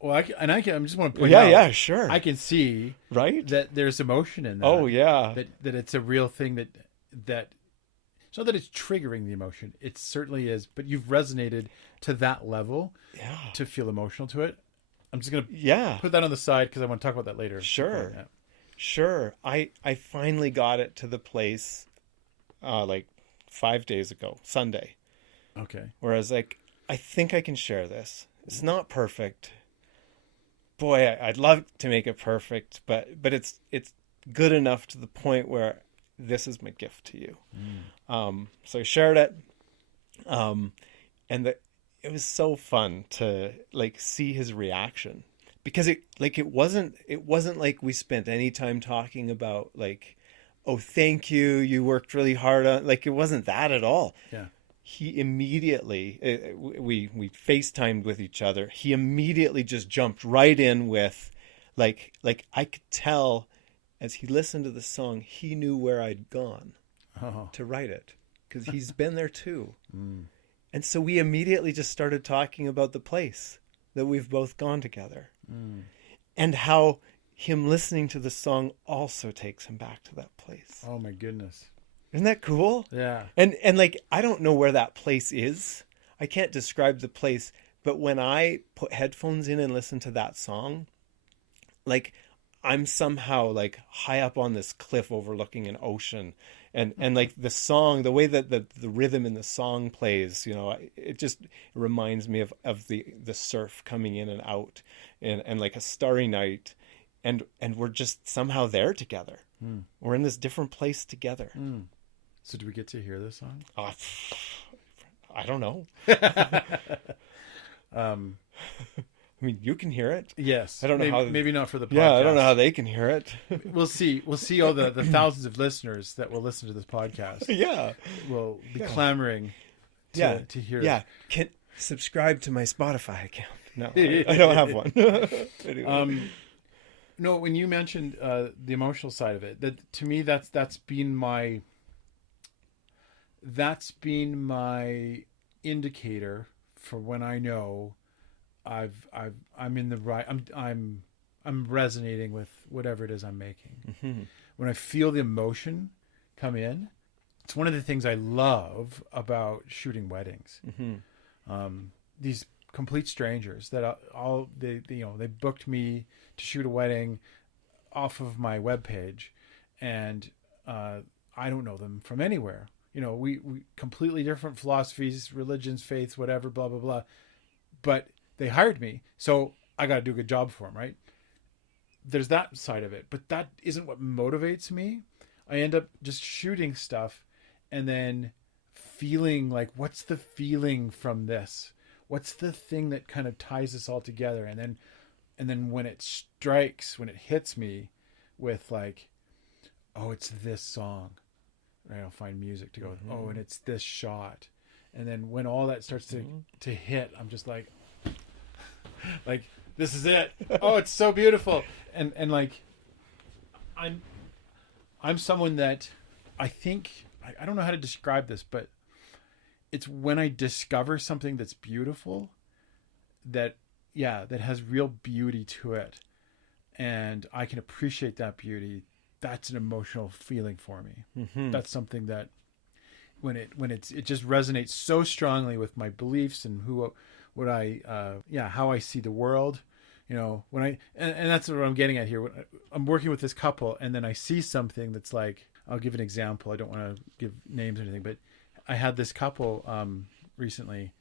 Well, I just want to point out. Yeah, sure. I can see right that there's emotion in that. Oh, yeah. That it's a real thing that it's not that it's triggering the emotion. It certainly is, but you've resonated to that level to feel emotional to it. I'm just going to put that on the side because I want to talk about that later. Sure. Sure. I finally got it to the place like 5 days ago, Sunday. Okay. Where I was like, I think I can share this. It's not perfect. Boy, I'd love to make it perfect, but it's good enough to the point where this is my gift to you. So I shared it, and it was so fun to like see his reaction, because it wasn't like we spent any time talking about like, oh, thank you, you worked really hard on, like, it wasn't that at all. Yeah. He immediately, we FaceTimed with each other. He immediately just jumped right in with, like I could tell as he listened to the song, he knew where I'd gone to write it, because he's been there too. And so we immediately just started talking about the place that we've both gone together, and how him listening to the song also takes him back to that place. Oh my goodness. Isn't that cool? Yeah. And like, I don't know where that place is. I can't describe the place, but when I put headphones in and listen to that song, like, I'm somehow like high up on this cliff overlooking an ocean, and like the song, the way that the rhythm in the song plays, it just reminds me of the surf coming in and out, and like a starry night, and we're just somehow there together. We're in this different place together. So do we get to hear this song? I don't know. I mean, you can hear it. Yes. I don't know maybe not for the podcast. Yeah, I don't know how they can hear it. We'll see. We'll see all the thousands of listeners that will listen to this podcast. Yeah. Will be clamoring to hear it. Can subscribe to my Spotify account. No, I don't have one. Anyway. No, when you mentioned the emotional side of it, that to me that's been my indicator for when I know I'm in the right, I'm resonating with whatever it is I'm making. When I feel the emotion come in, it's one of the things I love about shooting weddings. These complete strangers that they booked me to shoot a wedding off of my webpage, and I don't know them from anywhere. We completely different philosophies, religions, faiths, whatever, blah blah blah, but they hired me, so I got to do a good job for them, right? There's that side of it, but that isn't what motivates me. I end up just shooting stuff and then feeling like, what's the feeling from this? What's the thing that kind of ties this all together? And then when it strikes, when it hits me with like, oh, it's this song, right? I'll find music to go with, oh, and it's this shot. And then when all that starts to hit, I'm just like, this is it. Oh, it's so beautiful. And like, I'm someone that I think, I don't know how to describe this, but it's when I discover something that's beautiful, that has real beauty to it. and I can appreciate that beauty, that's an emotional feeling for me. Mm-hmm. That's something that when it just resonates so strongly with my beliefs and how I see the world. When and that's what I'm getting at here. When I'm working with this couple, and then I see something that's like, I'll give an example. I don't want to give names or anything, but I had this couple recently,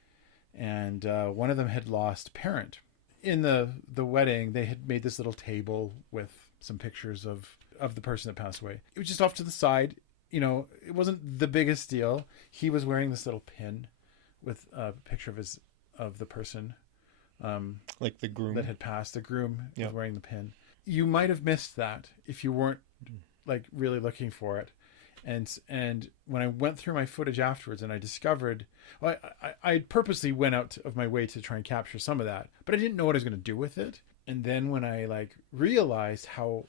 and one of them had lost a parent. In the wedding, they had made this little table with some pictures of the person that passed away. It was just off to the side. It wasn't the biggest deal. He was wearing this little pin with a picture of the person. Like the groom that had passed. The groom was wearing the pin. You might have missed that if you weren't like really looking for it. And when I went through my footage afterwards, and I discovered, I purposely went out of my way to try and capture some of that, but I didn't know what I was going to do with it. And then when I realized how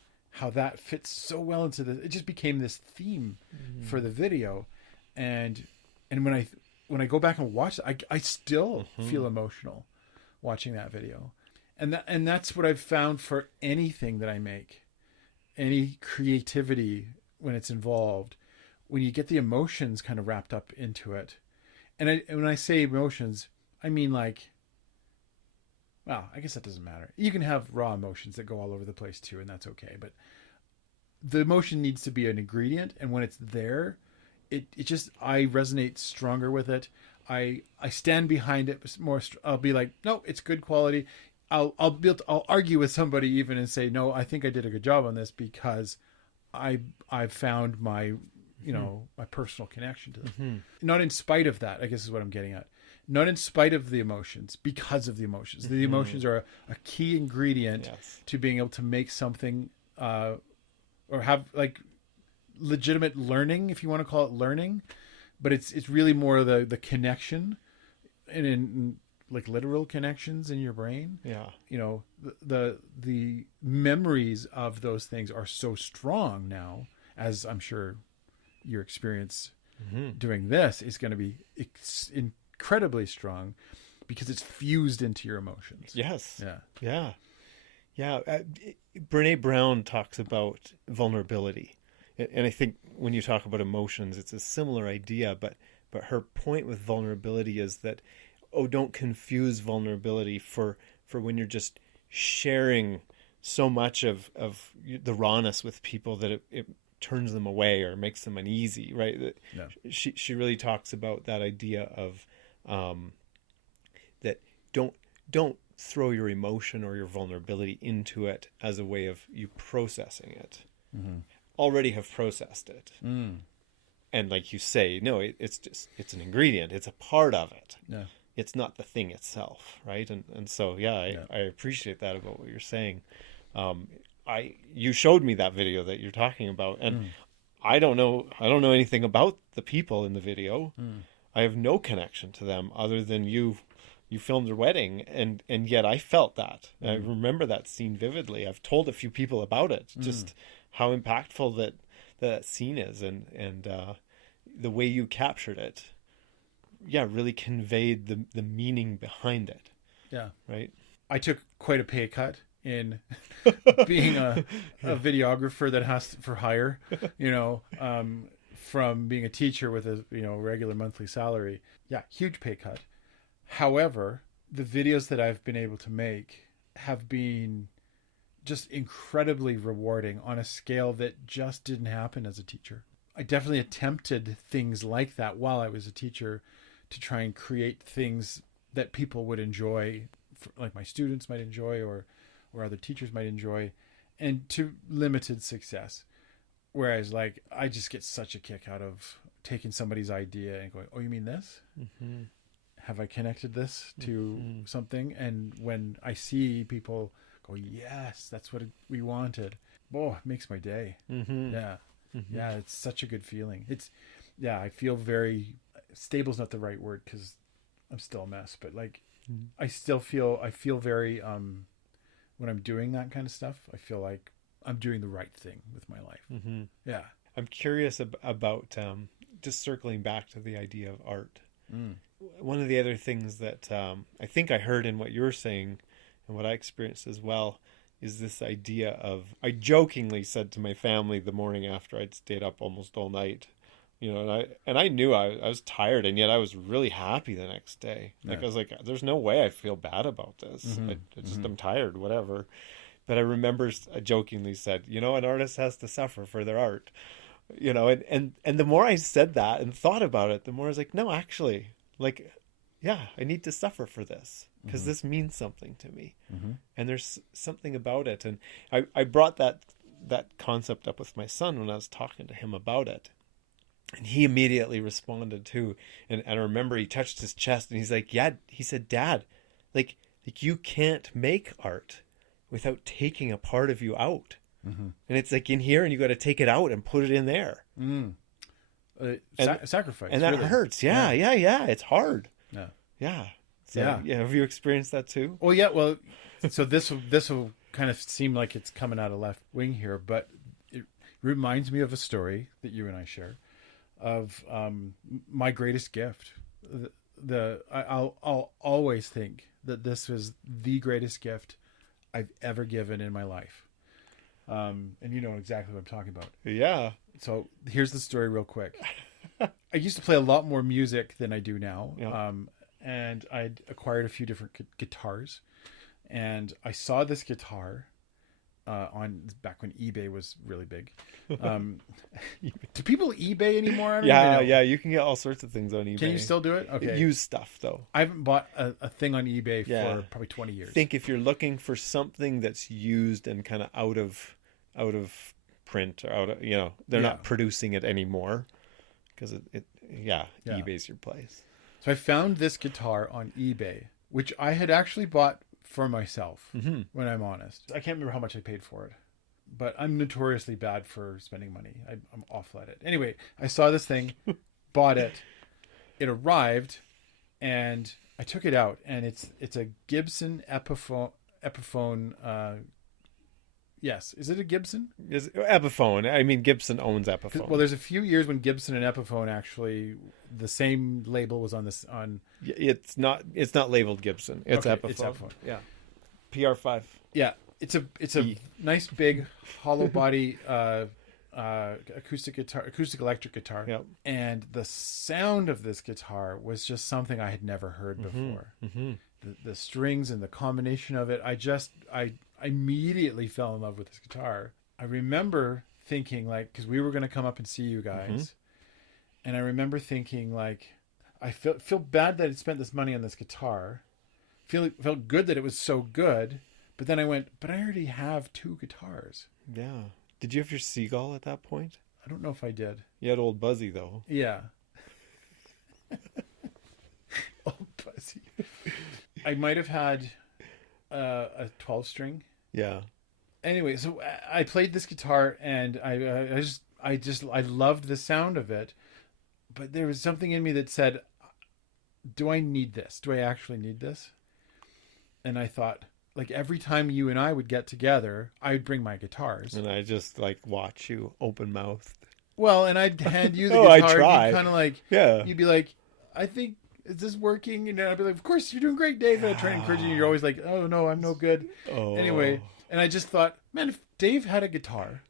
that fits so well into it just became this theme for the video. And when I go back and watch it, I still feel emotional watching that video. And that's what I've found for anything that I make, any creativity when it's involved, when you get the emotions kind of wrapped up into it. And when I say emotions, I mean I guess that doesn't matter. You can have raw emotions that go all over the place too, and that's okay. But the emotion needs to be an ingredient, and when it's there, it just, I resonate stronger with it. I stand behind it more. I'll be like, no, it's good quality. I'll argue with somebody even and say, no, I think I did a good job on this because I've found my my personal connection to them. Not in spite of that, I guess is what I'm getting at. Not in spite of the emotions, because of the emotions. The emotions are a key ingredient to being able to make something or have legitimate learning, if you want to call it learning. But it's really more the connection, and in literal connections in your brain. Yeah. The memories of those things are so strong now, as I'm sure your experience doing this is going to be incredibly strong, because it's fused into your emotions. Yes. Yeah. Brene Brown talks about vulnerability. And I think when you talk about emotions, it's a similar idea, but her point with vulnerability is that, don't confuse vulnerability for when you're just sharing so much of the rawness with people that it turns them away or makes them uneasy, right? She really talks about that idea of that don't throw your emotion or your vulnerability into it as a way of you processing it. Already have processed it. And like you say, no, it's an ingredient. It's a part of it. Yeah. It's not the thing itself, right? And so, I appreciate that about what you're saying. You showed me that video that you're talking about, and I don't know anything about the people in the video. I have no connection to them other than you filmed their wedding, and yet I felt that. I remember that scene vividly. I've told a few people about it, just how impactful that scene is, and the way you captured it, really conveyed the meaning behind it. Yeah. Right. I took quite a pay cut in being a videographer that has for hire, from being a teacher with a regular monthly salary. Yeah, huge pay cut. However, the videos that I've been able to make have been just incredibly rewarding on a scale that just didn't happen as a teacher. I definitely attempted things like that while I was a teacher, to try and create things that people would enjoy, like my students might enjoy or other teachers might enjoy, and to limited success. Whereas I just get such a kick out of taking somebody's idea and going, oh, you mean this? Have I connected this to something? And when I see people go, yes, that's what we wanted, it makes my day. Yeah, it's such a good feeling. I feel very stable's not the right word, because I'm still a mess, but I feel very when I'm doing that kind of stuff, I feel like I'm doing the right thing with my life. Yeah. I'm curious about just circling back to the idea of art. One of the other things that I think I heard in what you were saying and what I experienced as well is this idea of, I jokingly said to my family the morning after I'd stayed up almost all night, you know, and I knew I was tired, and yet I was really happy the next day. Like, I was like, there's no way I feel bad about this. I'm tired, whatever. But I remember I jokingly said, you know, an artist has to suffer for their art, you know, and the more I said that and thought about it, the more I was like, no, actually, like, yeah, I need to suffer for this because this means something to me. And there's something about it. And I brought that concept up with my son when I was talking to him about it. And he immediately responded too. And I remember he touched his chest and he's like, yeah, he said, Dad, like you can't make art without taking a part of you out. And it's like in here and you got to take it out and put it in there. Sacrifice. And that really hurts. Yeah. It's hard. Yeah. So, yeah. Have you experienced that too? Well, yeah. Well, so this will kind of seem like it's coming out of left wing here, but it reminds me of a story that you and I share of my greatest gift. I'll always think that this was the greatest gift I've ever given in my life. And you know exactly what I'm talking about. Yeah. So here's the story real quick. I used to play a lot more music than I do now. Yeah. And I'd acquired a few different guitars. And I saw this guitar back when eBay was really big. Do people eBay anymore? I don't even know. Yeah. You can get all sorts of things on eBay. Can you still do it? Okay. Used stuff though. I haven't bought a thing on eBay for probably 20 years. I think if you're looking for something that's used and kind of out of print or out of, you know, they're not producing it anymore because eBay's your place. So I found this guitar on eBay, which I had actually bought for myself, when I'm honest. I can't remember how much I paid for it, but I'm notoriously bad for spending money. I'm awful at it. Anyway, I saw this thing, bought it. It arrived, and I took it out, and it's a Gibson Epiphone. Yes, is it a Gibson? Is Epiphone? I mean, Gibson owns Epiphone. Well, there's a few years when Gibson and Epiphone actually the same label was on this on. It's not labeled Gibson. It's Epiphone. It's Epiphone. Yeah. PR5. Yeah, it's a nice big hollow body acoustic electric guitar. Yep. And the sound of this guitar was just something I had never heard before. The strings and the combination of it, I immediately fell in love with this guitar. I remember thinking, like, because we were going to come up and see you guys, and I remember thinking, like, I feel bad that I spent this money on this guitar. Felt good that it was so good, but then I went, but I already have 2 guitars. Yeah. Did you have your Seagull at that point? I don't know if I did. You had Old Buzzy though. Yeah. Old Buzzy. I might have had a 12-string. Yeah. Anyway, so I played this guitar and I loved the sound of it, but there was something in me that said, do I need this? Do I actually need this? And I thought, like, every time you and I would get together, I'd bring my guitars. And I just, like, watch you open-mouthed. Well, and I'd hand you the guitar. I try. You'd kind of like, you'd be like, I think, is this working? And I'd be like, of course, you're doing great, Dave. And I try to encourage you, and you're always like, oh, no, I'm no good. Oh. Anyway, and I just thought, man, if Dave had a guitar,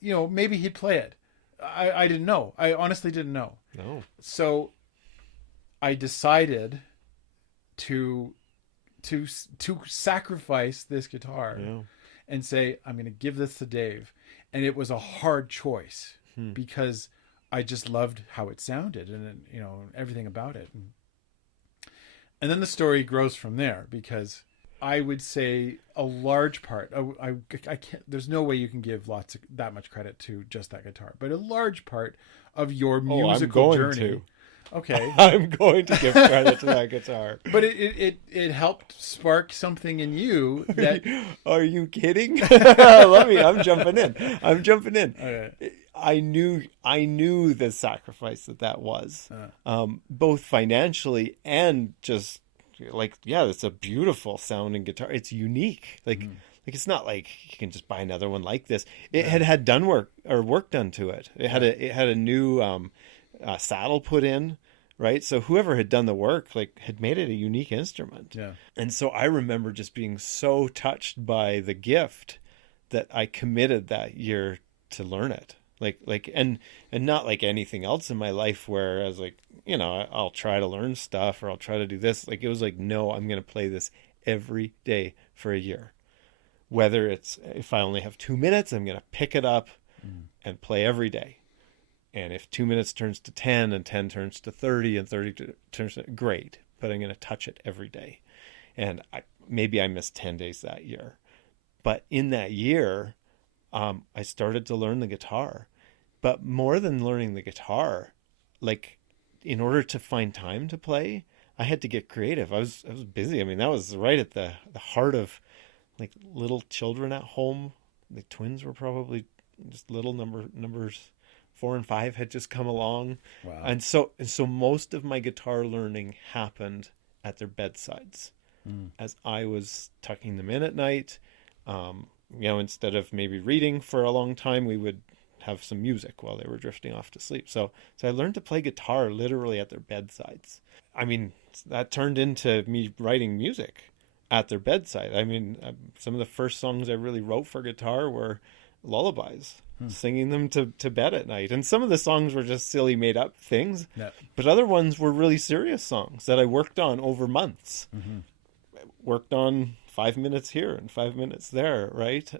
you know, maybe he'd play it. I didn't know. I honestly didn't know. No. So I decided to sacrifice this guitar and say, I'm going to give this to Dave. And it was a hard choice because I just loved how it sounded and, you know, everything about it. And then the story grows from there, because I would say a large part, I can't, there's no way you can give that much credit to just that guitar, but a large part of your musical journey. Okay. I'm going to give credit to that guitar. But it helped spark something in you that... Are you kidding? I'm jumping in. Okay. I knew the sacrifice that was, both financially and just like, it's a beautiful sounding guitar. It's unique. Like it's not like you can just buy another one like this. It had done work done to it. It had a new saddle put in. right? So whoever had done the work, like, had made it a unique instrument. Yeah. And so I remember just being so touched by the gift that I committed that year to learn it. And not like anything else in my life where I was like, I'll try to learn stuff or I'll try to do this. Like, it was like, no, I'm going to play this every day for a year. Whether it's, if I only have 2 minutes, I'm going to pick it up and play every day. And if 2 minutes turns to 10 and 10 turns to 30 and 30 turns to, great, but I'm going to touch it every day. And maybe I missed 10 days that year. But in that year, I started to learn the guitar. But more than learning the guitar, like, in order to find time to play, I had to get creative. I was busy. I mean, that was right at the heart of, like, little children at home. The twins were probably just little numbers 4 and 5 had just come along. Wow. And so most of my guitar learning happened at their bedsides as I was tucking them in at night. Instead of maybe reading for a long time, we would have some music while they were drifting off to sleep. So I learned to play guitar literally at their bedsides. I mean, that turned into me writing music at their bedside. I mean, some of the first songs I really wrote for guitar were lullabies, singing them to bed at night. And some of the songs were just silly made up things, but other ones were really serious songs that I worked on over months. Worked on 5 minutes here and 5 minutes there, right?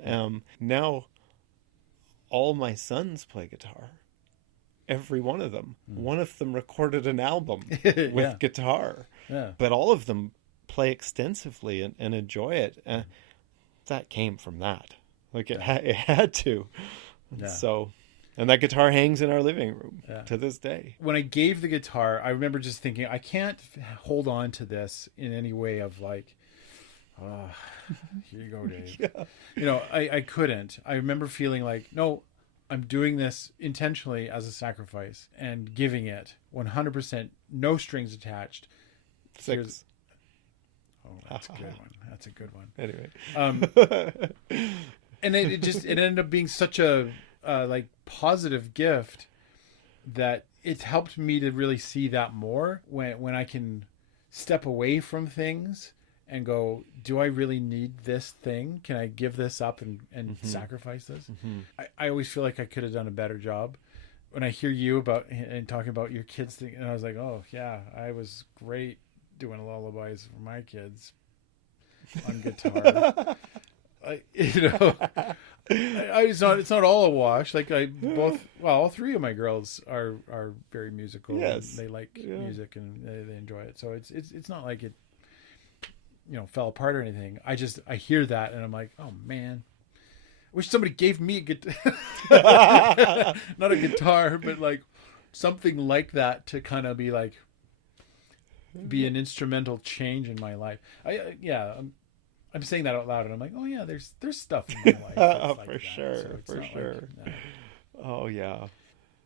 Now all my sons play guitar. Every one of them. One of them recorded an album with guitar. Yeah. But all of them play extensively and enjoy it. That came from that. Like, it had to. Yeah. So, and that guitar hangs in our living room to this day. When I gave the guitar, I remember just thinking, I can't hold on to this in any way of like, oh, here you go, Dave. I couldn't. I remember feeling like, no, I'm doing this intentionally as a sacrifice and giving it 100%, no strings attached. 6. Oh, that's a good one. That's a good one. Anyway. And it ended up being such a like positive gift that it's helped me to really see that more when I can step away from things and go, do I really need this thing? Can I give this up and sacrifice this? I always feel like I could have done a better job. When I hear you and talking about your kids thing, and I was like, oh yeah, I was great doing lullabies for my kids on guitar. It's not all a wash. Like, all 3 of my girls are very musical. Yes. And they like music and they enjoy it. So it's not like it, fell apart or anything. I hear that and I'm like, oh man, I wish somebody gave me a guitar, not a guitar, but like something like that to kind of be an instrumental change in my life. I'm saying that out loud, and I'm like, oh yeah, there's stuff in my life. That's like for that. sure, So for sure. Oh yeah.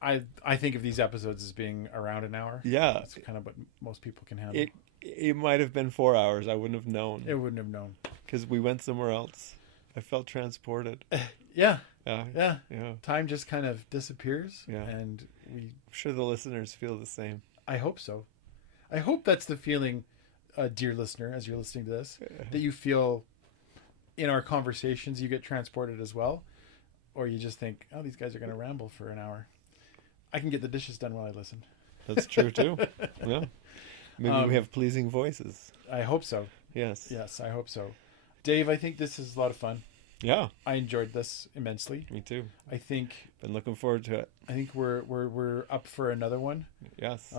I think of these episodes as being around an hour. Yeah, that's kind of what most people can handle. It might have been 4 hours. I wouldn't have known. It wouldn't have known because we went somewhere else. I felt transported. Yeah. Yeah. Time just kind of disappears. Yeah. And I'm sure the listeners feel the same. I hope so. I hope that's the feeling, dear listener, as you're listening to this, that you feel in our conversations. You get transported as well, or you just think, oh, these guys are going to ramble for an hour. I can get the dishes done while I listen. That's true too. Yeah. Maybe we have pleasing voices. I hope so. Yes, I hope so. Dave, I think this is a lot of fun. Yeah, I enjoyed this immensely. Me too. I think been looking forward to it. I think we're up for another one. Yes.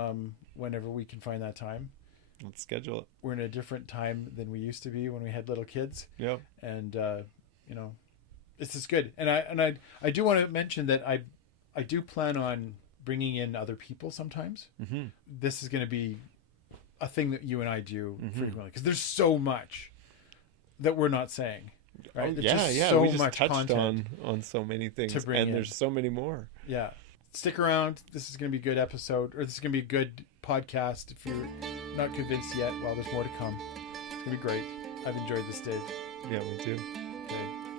Whenever we can find that time. Let's schedule it. We're in a different time than we used to be when we had little kids. Yep. And this is good. And I do want to mention that I do plan on bringing in other people sometimes. Mm-hmm. This is going to be a thing that you and I do frequently because there's so much that we're not saying. Right? So we just much touched on so many things, and there's so many more. Yeah, stick around. This is going to be a good episode, or this is going to be a good podcast. If you're not convinced yet, well, there's more to come. It's going to be great. I've enjoyed this, Dave. Yeah, me too.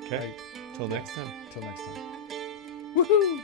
Okay. Till next time. Till next time. Woohoo!